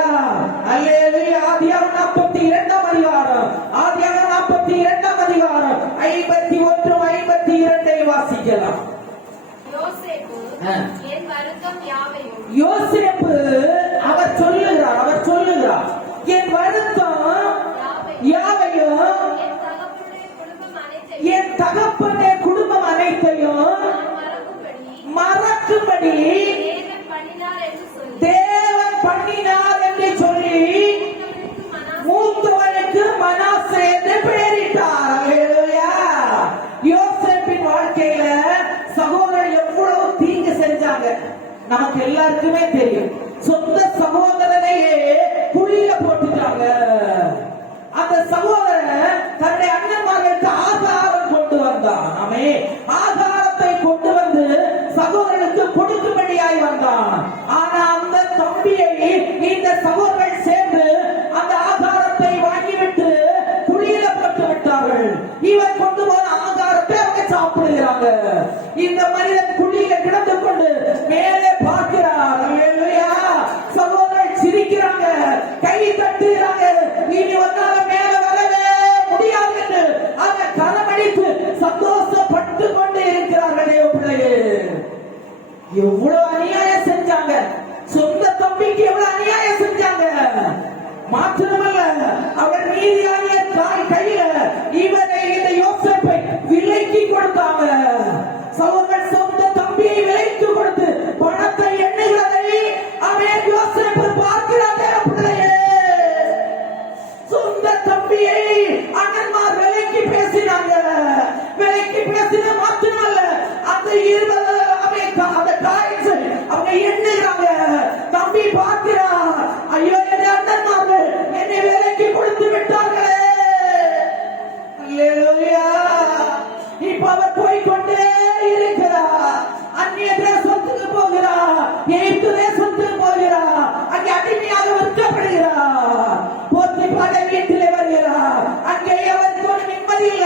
அல்லேலூயா. ஆதியாகமம் 42ஆம் அதிகாரம், ஆதியாகமம் 42ஆம் அதிகாரம் 51 52 வாசிக்கலாம். யோசேப்பு என் வருத்தம் யாவையும் யோசேப்பு அவர் சொல்லுகிறார் என் வருத்தம் யாவையும் என் தகப்பனுடைய குடும்பம் அனைத்தையும் என் தகப்பனுடைய குடும்பம் அனைத்தையும் நான் மறக்கும்படி தேவன் பண்ணினார் என்று சொல்லி மூத்தவனுக்கு மனாசே என்று பெயரிட்டார். அல்லேலூயா. யோசேப்பின் வாழ்க்கையில சகோதரர் எவ்வளவு தீங்கு செஞ்சாங்க நமக்கு எல்லாருக்குமே தெரியும். சொந்த சகோதரனையே குழியில போட்டுட்டாங்க. அந்த சகோதரன் தன்னுடைய அண்ணன்மார்களுக்கு ஆகாரம் கொண்டு வந்தான். ஆமே, ஆகாரத்தை கொண்டு வந்து சகோதரனுக்கு கொடுக்கும்படியாய் வந்தான். ஆனா அந்த தம்பியை இந்த சகோதரர்கள் சேர்ந்து அந்த ஆகாரத்தை வாங்கிவிட்டு குழியில போட்டு விட்டார்கள். இவன் கொண்டு போன ஆகாரத்தை அவங்க சாப்பிடுகிறாங்க. இந்த மனிதன் குழியில கிடந்து கொண்டு மேலே பார்க்கிறார். அல்லேலூயா. சகோதரர்கள் சிரிக்கிறாங்க, கை தட்டுகிறாங்க. இனி வந்தால மேல வரவே முடியாது என்று அந்த கரமடித்து சந்தோஷப்பட்டு கொண்டு இருக்கிறார்கள் தேவ பிள்ளையே. எவ்வளவு அநியாயம் செஞ்சாங்க, சொந்த தம்பிக்கு எவ்வளவு அநியாயம் செஞ்சாங்க. மாத்திரமல்ல, அவர் மீதியாகிய கையில இவரை இந்த யோசேப்பை விலைக்கு கொடுத்தாங்க. சகோதரர் சொந்த தம்பியை விலைக்கு கொடுத்து பணத்தை எண்ணுகிறதை அவன் யோசேப்பு பார்க்கிறார் தேவ பிள்ளையே. சொந்த தம்பியை அண்ணன்மார் விலைக்கு பேசினாங்க. விலைக்கு பேசின மாத்திரமல்ல, அந்த 20 அந்த காய்ச்சி அவங்க எண்ணுகிறாங்க. தம்பி பார்க்கிறார், ஐயோ என் அண்ணன்மார்கள் என்னை விலைக்கு கொடுத்து விட்டார்களே. அல்லேலூயா. இப்ப அவர் போய்கொண்டே இருக்கிறார். அந்நிய தேசத்துக்கு போகிறார், எகிப்து தேசத்துக்கு போகிறார். அங்கே அடிமையாக விற்கப்படுகிறார். போத்திபாரை வீட்டிலே வருகிறார். அங்கே அவருக்கு ஒரு நிம்மதி இல்ல.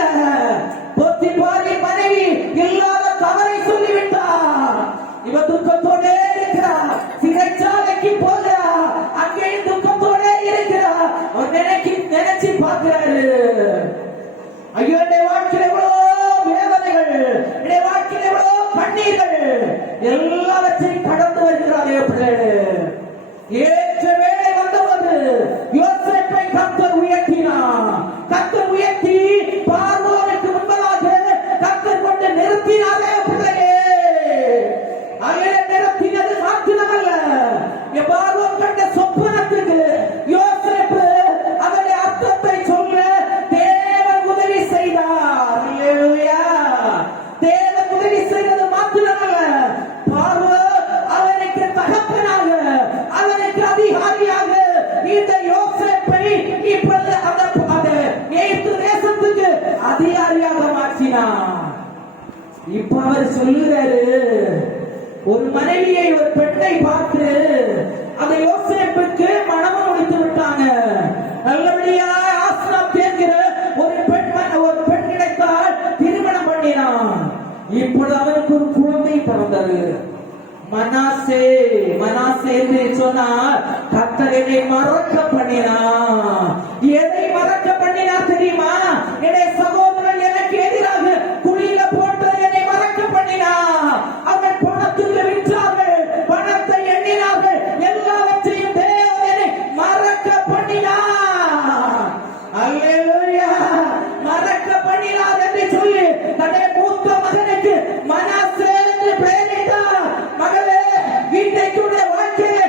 போத்திபாரின் மனைவி இல்லாத தவறை சொல்லிவிட்டார். இவர் துக்கத்தோடே இருக்கிறார். சிறைச்சாலைக்கு போகிறார். அங்கேயும் துக்கத்தோடே இருக்கிறார். அவர் நினைச்சு பார்க்கிறாரு, ஐயோ என்னுடைய வாழ்க்கையில் எவ்வளோ வேதனைகள், என்னுடைய வாழ்க்கையில் எவ்வளோ கண்ணீர்கள், எல்லாவற்றையும் கடந்து வருகிறாரே பிள்ளைகளே. ஏற்ற வேளை வந்தபோது யோசேப்பை கர்த்தர் உயர்த்தினார். கர்த்தர் உயர்த்தி பார்வோனுக்கு முன்பதாக கர்த்தர் கொண்டு நிறுத்தினாரே பிள்ளையே. அங்கே நிறுத்தினது மாத்திரமல்ல, பார்வோன் கண்ட சொப்பனத்துக்கு யோசேப்பு அதனுடைய அர்த்தத்தை சொல்ல தேவன் உதவி செய்தார். அல்லேலூயா. தேவன் உதவி செய்தது மாத்திரமல்ல, பார்வோ அவனுக்கு தகப்பனாக, அவனுக்கு அதிகாரியாக இந்த யோசேப்பை இப்பொழுது அந்த எகிப்து தேசத்துக்கு அதிகாரியாக மாற்றினார். இப்ப அவர் சொல்லுறாரு, ஒரு மனைவியை, ஒரு பெண்ணை பார்த்து அந்த யோசேப்புக்கு மணமும் முடித்து விட்டாங்க. நல்லபடியா ஆசனம் தேர்கிற ஒரு பெண் கிடைத்தால் திருமணம் பண்ணினான். இப்பொழுது அவருக்கு ஒரு குழந்தை பிறந்தது. மனாசே என்று சொன்னால் கர்த்தர் என்னை மறக்க பண்ணினார். எதை மறக்க பண்ணினார் தெரியுமா? என்னுடைய சகோதரன் எனக்கு எதிராக குழியில போட்டு என்னை மறக்க பண்ணினார். அவர்கள் பணத்துக்கு விற்றார்கள், பணத்தை எண்ணினார்கள், எல்லாவற்றையும் தேவன் என்னை மறக்க பண்ணினார். அல்லேலூயா. மறக்க பண்ணினார் என்று சொல்லி தன்னுடைய மூத்த மகனுக்கு மனாசே என்று பெயரிட்டார். மகளே, இன்றைக்கு வாழ்க்கையை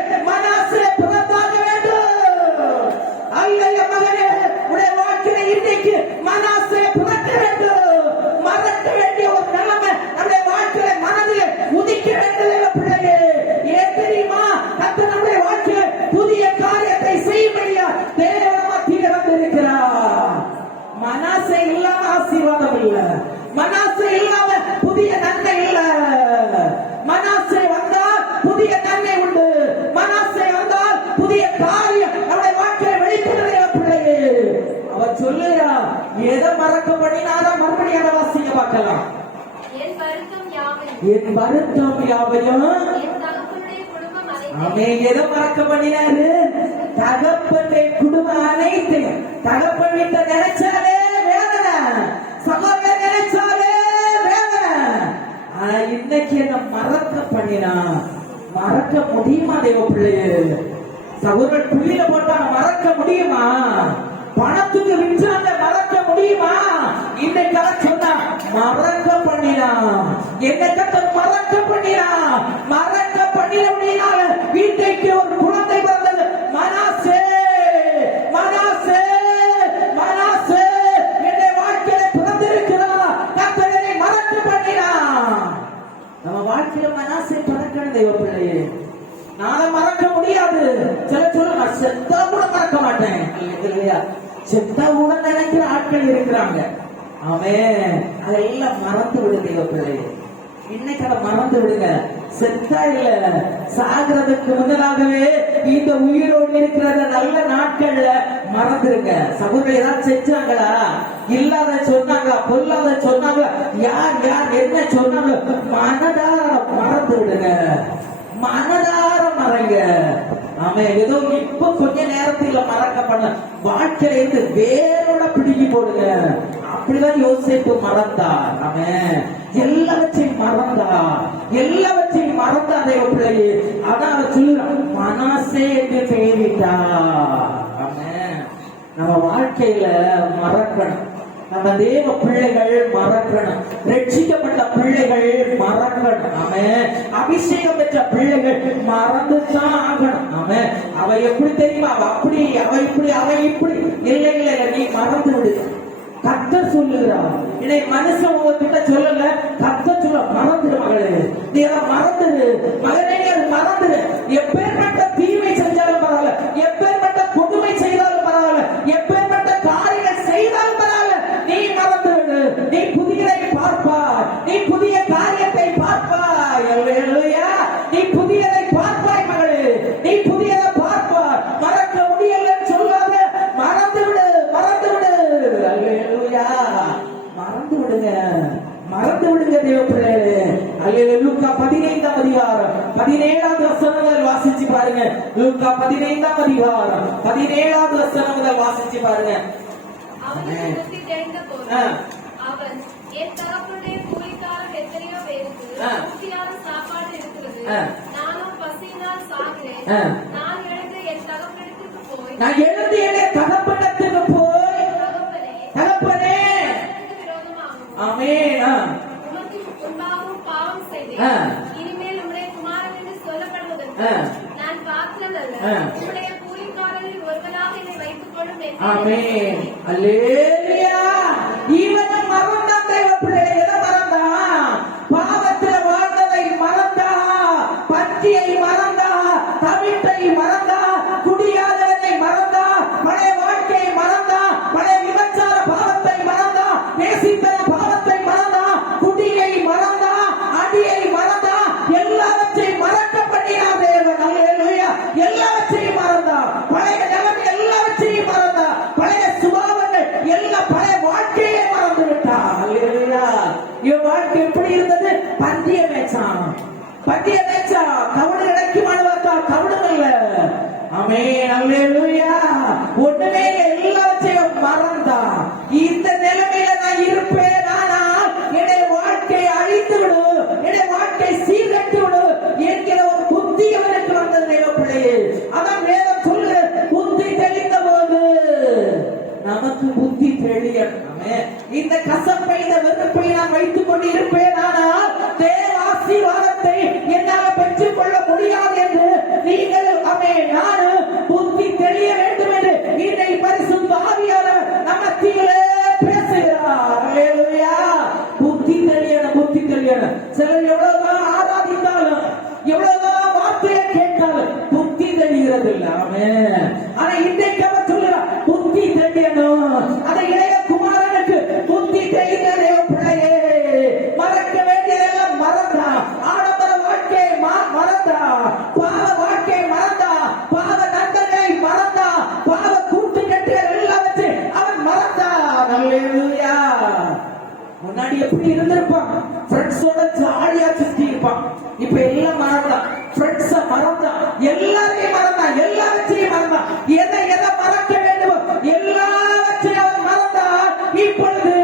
எதை மறக்க பண்ணினாலும் மறுபடியும் அதை வாசிக்க பார்க்கலாம். என் வருத்தம் யாவையும் என் வருத்தம் யாவையும் என் தகப்பனுடைய குடும்பம் அனைத்தையும் அவன் எதை மறக்க பண்ணினாரு? தகப்பனுடைய குடும்பம் அனைத்தையும். தகப்பன் வீட்டை நினைச்சாலே வேதனை, சகோதரர் நினைச்சாலே வேதனை. ஆனா இன்னைக்கு என்ன மறக்க பண்ணினா மறக்க முடியுமா? தேவ பிள்ளையே, சகோதரர் புள்ளியில போட்டா மறக்க முடியுமா? பணத்துக்கு விற்றாங்க மறக்க முடியுமா? இன்னைக்கு சொன்னா மறக்க பண்ணினா என்ன கத்தர் மறக்க பண்ணினா மறக்க பண்ணிட முடியினால வீட்டைக்கு ஒரு குழந்தை பிறந்தது. மனாசே மனாசே மனாசே என்னுடைய வாழ்க்கையில பிறந்திருக்கிறா. கத்தரை மறக்க பண்ணினா நம்ம வாழ்க்கையில மனாசே பிறக்கணும். தெய்வ பிள்ளையே, நாளை மறக்க முடியாது. சில சொல்லுங்க செத்தா கூட மறக்க மாட்டேன் இல்லையா? செத்தா கூட நினைக்கிற ஆட்கள் இருக்கிறாங்க. அவன் அதெல்லாம் மறந்து விடு தெய்வ பிள்ளையே. இன்னைக்கு அதை மறந்து விடுங்க. செத்தா இல்ல, சாகிறதுக்கு முன்னதாகவே இந்த உயிரோடு இருக்கிற நல்ல நாட்கள்ல மறந்துருங்க. சகோதரர் ஏதாவது செஞ்சாங்களா? இல்லாத சொன்னாங்களா? பொல்லாத சொன்னாங்களா? யார் யார் என்ன சொன்னாங்க? மனதார மறந்து விடுங்க, மனதார மறங்க. அவன் ஏதோ இப்ப கொஞ்ச நேரத்துல மறக்க பண்ண வாழ்க்கையில இருந்து வேரோட பிடிக்கி போடுங்க. அப்படிதான் யோசிப்பு மறந்தார். அவன் எல்லாவற்றையும் மறந்தார், எல்லாவற்றையும் மறந்தா தேவ பிள்ளையே. அதான் சொல்லுறான் மனாசே என்று பெயரிட்டார். அவன் நம்ம வாழ்க்கையில மறக்கணும். நம்ம தேவ பிள்ளைகள் மறக்கணும், ரட்சிக்கப்பட்ட பிள்ளைகள் மறக்கணும். அவன் அபிஷேகம் பெற்ற பிள்ளைகள் மறந்துதான் ஆகணும். அவன் அவ எப்படி தெரியுமா? அவ அப்படி, அவ இப்படி, அவ இப்படி இல்லை இல்லை, நீ மறந்து விடு. கர்த்தர் சொல்லுகிறா. இன்னை மனுஷன் உங்ககிட்ட சொல்லல, கர்த்தர் சொல்ல மறந்துடு மகளே, நீ அதை மறந்துடு மகனே, அது மறந்துடு. எப்பேற்பட்ட தீமை செஞ்சாலும் பரவாயில்ல, எப்பேற்பட்ட கொடுமை செய்தாலும் பரவாயில்ல, எப்பேற்பட்ட காரியங்கள் செய்தாலும் பரவாயில்ல, நீ மறந்துவிடு. நீ புதியதை பார்ப்பாய், நீ புதிய காரியத்தை பார்ப்பாய். அல்லேலூயா. நீ புதியதை பார்ப்பாய் மகளே, நீ புதியதை பார்ப்பாய். மறக்க முடியலன்னு சொல்லாத, மறந்து விடு, மறந்து விடு. அல்லேலூயா. மறந்து விடுங்க, மறந்து விடுங்க தேவ பிள்ளைகளே. அல்லேலூயா. லூக்கா 15ஆம் அதிகாரம் 17ஆவது வசனம் முதல் வாசிச்சு பாருங்க. லூக்கா 15ஆம் அதிகாரம் 17ஆவது வசனம் முதல் வாசிச்சு பாருங்க. அவனுக்கு புத்தி தெளிந்த போது அவன் என் தகப்பனுடைய கூலிக்காரர் எத்தனையோ பேருக்கு ருசியான சாப்பாடு இருக்கிறது, நானும் பசியினால் சாகிறேன். நான் எழுந்து என் தகப்பனிடத்துக்கு போய் தகப்பனே ஆமென் உமக்கு முன்பாகவும் பாவம் செய்தேன். இனிமேல் உம்முடைய குமாரன் என்று சொல்லப்படுவதற்கு நான் பாத்திரன் அல்ல. உம்முடைய கூலிக்காரரில் ஒருவராக என்னை வைத்துக் கொள்ளும் என்று ஆமென். அல்லேலூயா. இவன் மறந்தான் தேவ பிள்ளையை. எதை மறந்தான்? பாவத்தில் வாழ்ந்ததை மறந்தா, பற்றியை மறந்தா, தவிட்டை மறந்தா, குடியாதவனை மறந்தா, பழைய வாழ்க்கையை மறந்தா, பழைய விபச்சார பாவத்தை மறந்தா, நேசித்தன பாவத்தை மறந்தா, குடியை மறந்தா, அடியை மறந்தா, எல்லாவற்றையும் மறக்க பண்ணினா தேவன். அல்லேலூயா. எல்லாவற்றையும் மறந்தா, பழைய நிலைமை எல்லாவற்றையும் மறந்தா, பழைய சுபாவங்கள் எல்லா பழைய வாழ்க்கையை மறந்து விட்டா. அல்லேலூயா. இவன் வாழ்க்கை எப்படி இருந்தது? பந்திய மேய்ச்சான், பந்திய மேய்ச்சா, கவடு இறக்கி மாடுவாத்தா, கவடும் இல்ல. ஆமென். அல்லேலூயா. ஒண்ணுமே எல்லாவற்றையும் மறந்தா. இந்த நிலைமையில நான் இருப்பேன், ஆனால் என்னுடைய வாழ்க்கையை அழித்து விடு, என்னுடைய வாழ்க்கை சீர்கட்டு விடு என்கிற ஒரு புத்தி அவனுக்கு வந்தது தேவ பிள்ளையே. அதான் வேதம் சொல்லு, புத்தி தெளிந்த போது நமக்கு புத்தி தெளியணும். இந்த கசப்பை, இந்த வெறுப்பை நான் வைத்துக் கொண்டு இருப்பேன், ஆனால் தேவ ஆசீர்வாதத்தை என்னால் பெற்றுக் கொள்ள முடியாது என்று நீங்கள் நானும் புத்தி தெளிய வேண்டும் என்று இன்றை பரிசுத்த ஆவியானவர் நம்ம மத்தியிலே பேசுகிறார். அல்லேலூயா. புத்தி தெளியணும், புத்தி தெளியணும். சிலர் எவ்வளவுதான் ஆராதித்தாலும், எவ்வளவுதான் வார்த்தையை கேட்டாலும் புத்தி தெளிகிறது இல்லை. ஆமென். ஆனா இன்றைக்கு அவர் சொல்லுறார், புத்தி தெளியணும். அதை இளைய குமாரனுக்கு புத்தி தெளிந்த தேவ பிள்ளையே, மறக்க எல்லாரையும் மறந்தான், எல்லாவற்றையும் மறந்தான். எதை எதை மறக்க வேண்டும் எல்லாவற்றையும் அவன் மறந்தான். இப்பொழுது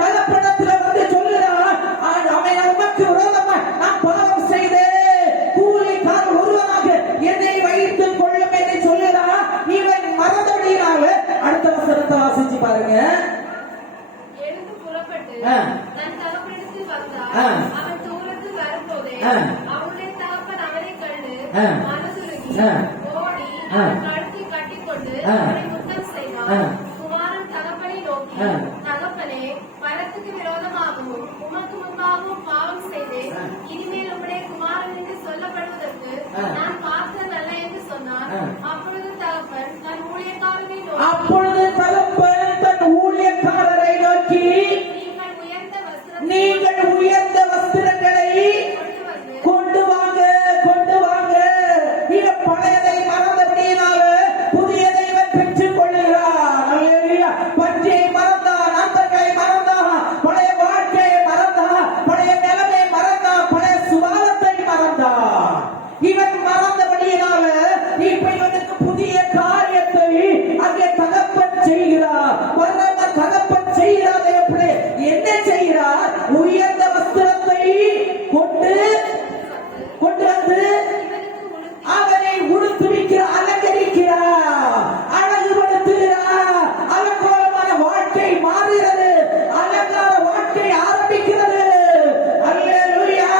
தகப்பனிடத்தில் வந்து சொல்லுகிறான், அவன் நமக்கு விரோதமாக நான் பாவம் செய்தேன், கூலிக்காரன் ஒருவனாக என்னை வைத்துக் கொள்ளும் என்று சொல்லுகிறான். இவன் மறந்தபடியினால அடுத்த வசனத்தை வாசிச்சு பாருங்க. எழுந்து புறப்பட்டு ஆ. தன் தகப்பனிடத்தில் வந்தான். ஆ. அவன் தூரத்தில் வரும்போதே ஆ. அவனுடைய தகப்பன் அவனைக் கண்டு ஆ. மனதுருகி ஆ. ஓடி ஆ. அவன் கழுத்தில் கட்டிக்கொண்டு ஆ. அவனை முத்தம் ஆ. செய்தான். குமாரன் தகப்பனை நோக்கி, ஆ. தகப்பனே, பரத்துக்கு விரோதமாகவும் உமக்கு முன்பாகவும் பாவம் செய்தேன். ஆ. இனிமேல் உம்முடைய குமாரன் என்று சொல்லப்படுவதற்கு ஆ. நான் பார்த்ததல்ல என்று சொன்னான். ஆ. அப்பொழுது தகப்பன் தன் ஊழியக்காரனை நோக்கி, அப்பொழுது தகப்பன் தன் ஊழியக்காரரை நோக்கி, நீங்கள் உயர்ந்த வஸ்திரங்களை நீங்கள் உயர்ந்த வஸ்திரங்களை கொண்டு வந்து கொண்டு வாங்க. இவன் பழையதை மறந்தபடியினால புதியதை இவன் பெற்றுக் கொள்ளுகிறான். அல்லேலூயா. பஞ்சை மறந்தான், நண்பர்களை மறந்தான், பழைய வாழ்க்கையை மறந்தான், பழைய நிலைமை மறந்தான், பழைய சுபாவத்தை மறந்தான். இவன் மறந்தபடியினால இப்ப இவனுக்கு புதிய காரியத்தை அங்கே தகப்பன் செய்கிறார். வல்லவர் தகப்பன் செய்கிறாரே எப்படி என்ன செய்கிறார்? உயர்ந்த வஸ்திரத்தை கொண்டு வந்து இவனுக்கு உடுத்தி அவனை உடுத்துவிக்கிறார், அலங்கரிக்கிறார், அழகுபடுத்துகிறார். அலங்கோலமான வாழ்க்கை மாறுகிறது, அலங்கார வாழ்க்கை ஆரம்பிக்கிறது. அல்லேலூயா.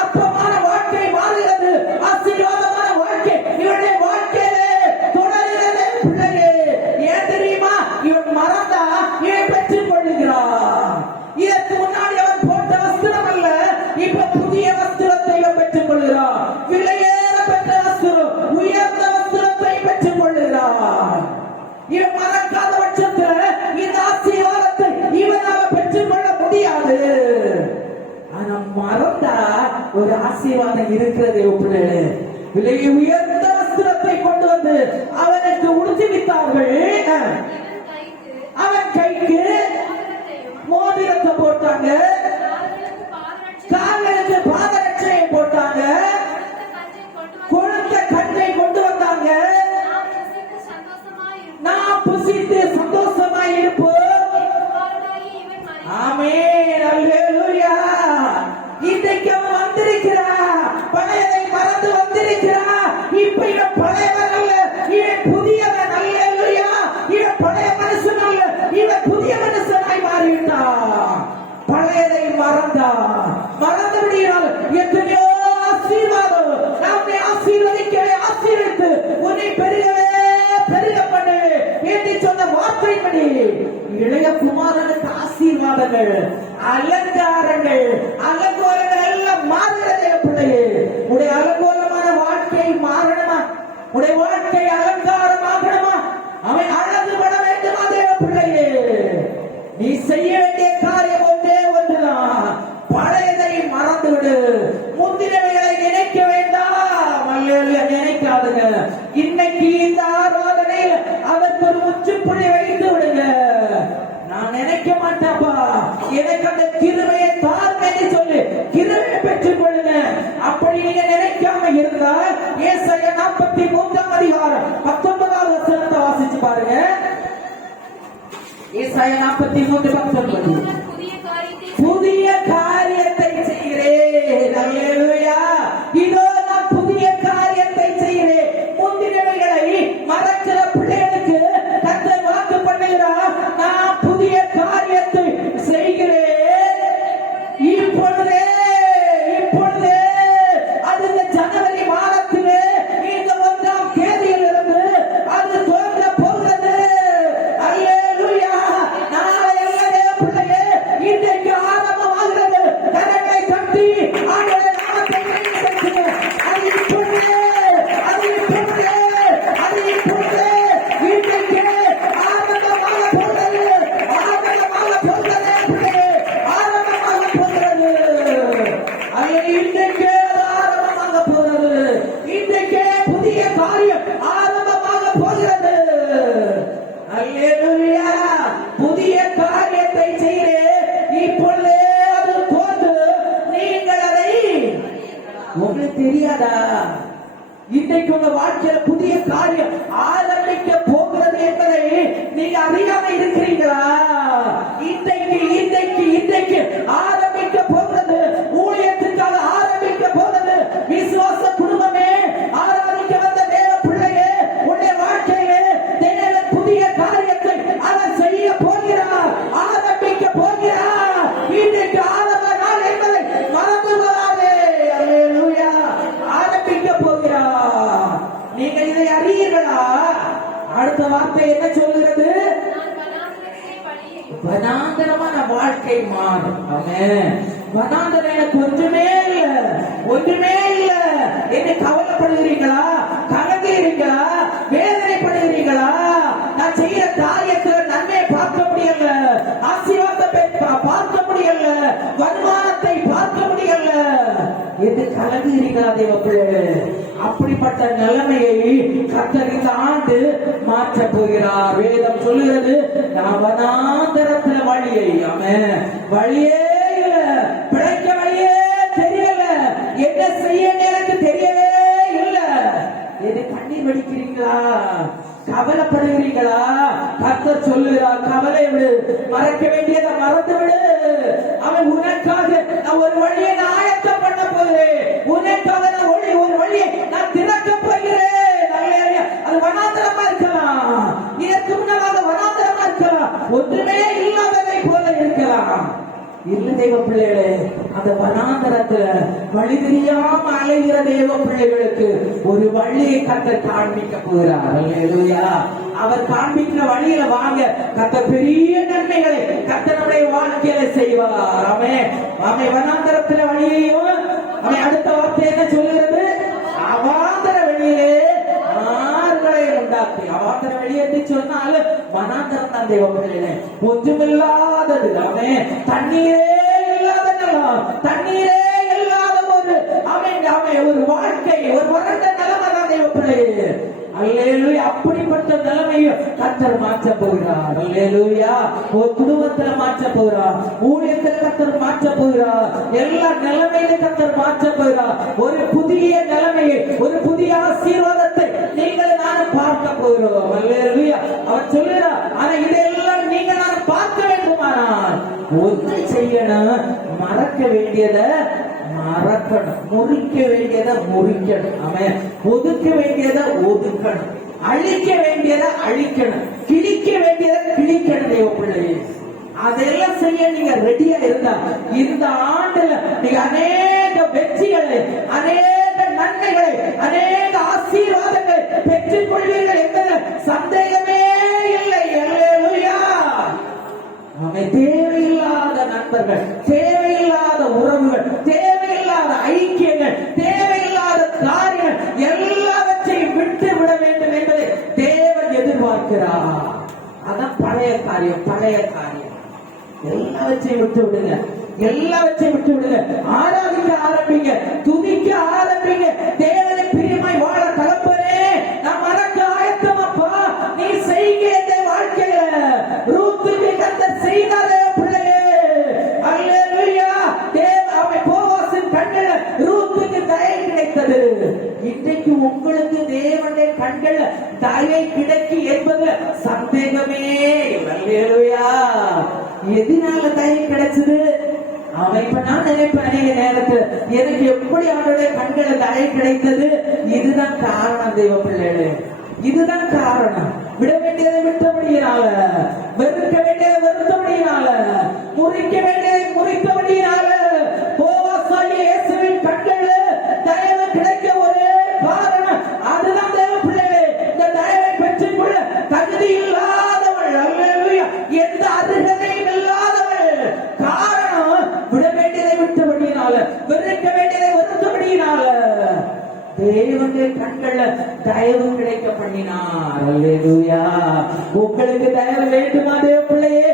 அற்பமான வாழ்க்கை மாறுகிறது, ஆசீர்வாதமான வாழ்க்கை இவனுடைய வாழ்க்கையிலே தொடர்கிறது. பிள்ளையே, ஏன் தெரியுமா? இவன் மறந்தா இவன் பெற்றுக் கொள்ளுகிறான். இதற்கு முன்னாடி அவன் போட்ட வஸ்திரம் அல்ல, இப்ப புதிய வஸ்திரத்தை இவன் பெற்றுக் கொள்கிறான். விலையேற பெற்ற வஸ்திரம், உயர்ந்த வஸ்திரத்தை பெற்றுக் கொள்கிறான். இவன் மறக்காத பட்சத்தில் இந்த ஆசீர்வாதத்தை இவனால பெற்றுக் கொள்ள முடியாது. ஆனா மறந்தா ஒரு ஆசீர்வாதம் இருக்கிறது. பிள்ளைகளே, விலை உயர்ந்த வஸ்திரத்தை கொண்டு வந்து அவனுக்கு உடுத்திவித்தார்கள். அவன் கைக்கு மோதிரத்தையும் மோதிரத்தை போட்டாங்க, கால்களுக்கு பாதரட்சை கால்களுக்கு பாதரட்சையை போட்டாங்க, கொழுத்த கஞ்சை கொண்டு கொழுத்த கண்ணை கொண்டு வந்தாங்க. நாம் புசித்து சந்தோஷமாய் நான் புசித்து சந்தோஷமாய் இருப்போம். குமாரனாகிய இவன் மறித்தான். ஆமென். அல்லேலூயா. இன்றைக்கு அவன் வந்திருக்கிறான், பழையதை மறந்து வந்திருக்கிறான். இப்ப இவன் பழையவன் அல்ல, இவன் புதியவன். அல்லேலூயா. இவன் பழைய மனுஷன் அல்ல, இவன் புதிய மனுஷனாய் மாறிவிட்டான். பழையதை மறந்தபடியால் எத்தனையோ ஆசீர்வாதம் நம்மை ஆசீர்வதிக்கவே ஆசீர்வித்து உன்னை பெருகவே பெருக பண்ணு என்று சொன்ன வார்த்தைப்படி இளைய குமாரனுக்கு ஆசீர்வாதங்கள், அலங்காரங்கள், அலங்கோலங்கள் எல்லாம் மாறுகிறதே. பிள்ளையே, உடைய அலங்கோலமான வாழ்க்கை மாறணுமா? உடைய வாழ்க்கை அலங்காரமாகணுமா? அவன் அழகுபட வேண்டுமா? தேவ பிள்ளையே, நீ செய்ய வேண்டிய காரியம் ஒன்றே ஒன்றுதான். பழையதை மறந்துவிடு, முந்தினவைகளை நினைக்க வேண்டாம். அல்லேலூயா. நினைக்காதுங்க. இன்னைக்கு இந்த ஆராதனையில் அதற்கு ஒரு முற்றுப்புள்ளி வைத்து விடுங்க. நான் நினைக்க மாட்டேன்ப்பா, எனக்கு அந்த கிருபையை தாரும் என்று சொல்லி கிருபையை பெற்றுக் கொள்ளுங்க. அப்படி நீங்க நினைக்காம இருந்தால் ஏசாயா 43 அதிகாரம் 19வது வசனத்தை வாசிச்சு பாருங்க. ஏசாயா 43:19. புதிய காரியத்தை செய்கிறேன். அல்லேலூயா. இதோ நான் புதிய காரியத்தை செய்கிறேன். முந்தினவைகளை மறக்கிற பிள்ளைகளுக்கு கர்த்தர் வாக்கு பண்ணுகிறார். நான் புதிய காரியத்தை செய்கிறேன். இப்பொழுதே அது இந்த ஜனவரி மாதத்திலே இந்த 1ஆம் தேதியிலிருந்து அது தோன்ற போகிறது. அல்லேலூயா. நாளை அல்லவே பிள்ளையே, இன்றைக்கு ஆரம்பமாகிறது. கரங்களை தட்டி ஆண்டவருடைய நாமத்தை உயர்த்துங்க. அது இப்பொழுதே இன்றைக்கு ஆரம்பமாக போகிறது. பிள்ளையே, ஆரம்பமாக போகிறது. இன்றைக்கே ஆரம்பமாக போகிறது. இன்றைக்கே புதிய காரியம் ஆரம்பமாக போகிறது. அல்லேலூயா. புதிய காரியத்தை செய்கிறேன். இப்பொழுதே அது தோன்று, நீங்கள் அதை உங்களுக்கு தெரியாதா? இன்றைக்கு இன்றைக்கு உங்க வாழ்க்கையில புதிய காரியம் ஆரம்பிக்க போகிறது என்பதை நீங்க அறியாம இருக்கிறீங்களா? இன்றைக்கு ஆரம்பிக்க போகிறது. ஊழியத்துக்காக ஆரம்பிக்க போகிறது. விசுவாச குடும்பமே, ஆராதிக்க வந்த தேவ பிள்ளையே, உன்னுடைய வாழ்க்கையிலே தேவன் புதிய காரியத்தை அவர் செய்ய போகிறார், ஆரம்பிக்க போகிறார். இன்றைக்கு ஆரம்ப நாள் என்பதை மறந்து விடாதே. அல்லேலூயா. ஆரம்பிக்க போகிறார். நீங்க இதை அறியீர்களா? அடுத்த வார்த்தை என்ன சொல்கிறது? வனாந்தரமான வாழ்க்கை மாறும். ஆமென். வனாந்தரம் எனக்கு ஒன்றுமே இல்ல என்று கவலைப்படுகிறீங்களா? கலங்குகிறீங்களா? வேதனைப்படுகிறீங்களா? நான் செய்யற காரியத்தில் நன்மையை பார்க்க முடியல, ஆசீர்வாதத்தை பார்க்க முடியல, வருமானத்தை பார்க்க முடியல என்று கலங்குகிறீங்களா? தேவ பிள்ளைகளே, அப்படிப்பட்ட நிலைமையை கர்த்தர் இந்த ஆண்டு மாற்ற போகிறார். வேதம் சொல்லுகிறது, நான் வனாந்தரத்துல வழியை, ஆமென், வழியே இல்ல, பிழைக்க வழியே தெரியல, என்ன செய்ய எனக்கு தெரியவே இல்லை என்று கண்ணீர் வடிக்கிறீங்களா? கவலைப்படுகிறீங்களா? கர்த்தர் சொல்லுகிறார், கவலை விடு, மறக்க வேண்டியதை மறந்து விடு. அவன் உனக்காக நான் ஒரு வழியை நான் ஆயத்தம் பண்ண போகிறேன், உனக்காக நான் ஒரு வழியை நான் திறக்க போகிறேன். அது வனாந்தரமா இருக்கலாம், இதற்கு முன்னதாக வனாந்தரமா இருக்கலாம், ஒன்றுமே இல்லாததை போல இருக்கலாம். இல்ல தேவ பிள்ளைகளே, அந்த வனாந்தரத்துல வழி தெரியாம அலைகிற தேவ பிள்ளைகளுக்கு ஒரு வழியை கர்த்தர் காண்பிக்க போகிறார். அல்லேலூயா. அவர் காண்பிக்கிற வழியில வாங்க, கர்த்தர் பெரிய நன்மைகளை கர்த்தருடைய வாழ்க்கையில செய்வார். ஆமென். வனாந்தரத்துல வழியையும், அடுத்த வார்த்தை என்ன சொல்லுகிறது? அவாந்தர வழியிலே ஆறுகளை உண்டாக்கி. அவாந்தர வழி என்று சொன்னால் வனாந்தரம் தான் தேவ பிள்ளைகளே, ஒன்றுமில்லாதது. தண்ணீரே இல்லாத நிலம், தண்ணீரே இல்லாத ஒரு வாழ்க்கை, ஒரு வறண்ட நிலைமை தான் தேவ பிள்ளைகளே. அல்லேலூயா. அப்படிப்பட்ட நிலைமையை கர்த்தர் மாற்ற போகிறார். அல்லேலூயா. ஒரு குடும்பத்துல மாற்ற போகிறார், ஊழியத்துல கர்த்தர் மாற்ற போகிறார், எல்லா நிலைமையிலும் கர்த்தர் மாற்ற போகிறார். ஒரு புதிய நிலைமையை, ஒரு புதிய ஆசீர்வாதத்தை நீங்கள் நானும் பார்க்க போகிறோம். அல்லேலூயா. அவர் சொல்லுகிறார், ஆனா இதெல்லாம் நீங்க நான் பார்க்க வேண்டுமானால் ஒன்று செய்யணும், மறக்க வேண்டியதை மறக்கணும், முறிக்க வேண்டியதை முறிக்கணும், அவன் ஒதுக்க வேண்டியதை ஒதுக்கணும், அழிக்க வேண்டியதை அழிக்கணும், கிழிக்க வேண்டியதை கிழிக்கணும். தேவ பிள்ளையே, அதெல்லாம் செய்ய நீங்க ரெடியா இருந்தா இந்த ஆண்டுல நீங்க அநேக வெற்றிகளை, அநேக நன்மைகளை, அநேக ஆசீர்வாதங்களை பெற்றுக் கொள்வீர்கள் என்பது சந்தேகமே இல்லை. அல்லேலூயா. தேவையில்லாத நண்பர்கள், தேவையில்லாத உறவுகள், தேவையில்லாத ஐக்கியங்கள், தேவையில்லாத காரியங்கள் எல்லாவற்றையும் விட்டு விட வேண்டும் என்பதை தேவன் எதிர்பார்க்கிறார். அதான் பழைய காரியம். எல்லாவற்றையும் விட்டு விடுங்க, எல்லாவற்றையும் விட்டு விடுங்க. ஆராதிக்க ஆரம்பிங்க, துதிக்க ஆரம்பிங்க. தேவனை பிரியமாய் வாழ தகப்பனே, நான் மறக்க ஆயத்தமாப்பா, நீ செய்க என்ற வாழ்க்கையில ரூத்துக்கு கர்த்தர் செய்தாரே பிள்ளையே. அல்லேலூயா. அவன் போவாசின் கண்ணில் ரூத்துக்கு தயை கிடைத்தது. இன்றைக்கு உங்களுக்கு தேவனுடைய கண்கள் தயை கிடைக்கு என்பதுல சந்தேகமே. அல்லேலூயா. எதனால தயை கிடைச்சது? அவன் இப்ப நான் நினைப்பேன், அநேக நேரத்தில் எனக்கு எப்படி அவனுடைய கண்களை தயை கிடைத்தது? இதுதான் காரணம் தேவ பிள்ளைகளே, இதுதான் காரணம். விட வேண்டியதை விட்டபடியினால, வெறுக்க வேண்டியதை வெறுத்தபடியினால, முறிக்க வேண்டியதை முறித்தபடியினால போவாசாகிய இயேசுவின் கண்கள் தயவு கிடைக்க ஒரே காரணம் அதுதான் தேவ பிள்ளைகளே. இந்த தயவை பெற்றுக்கொள்ள தகுதி இல்லாதவள், அல்லேலூயா, எந்த அருகதையும் இல்லாதவள். காரணம் விட வேண்டியதை விட்டபடியினால, வெறுக்க வேண்டியதை வெறுத்தபடியினால தேவனுடைய கண்கள்ல தயவு கிடைக்க பண்ணினார். அல்லேலூயா. உங்களுக்கு தயவு வேண்டுமா தேவ பிள்ளையே?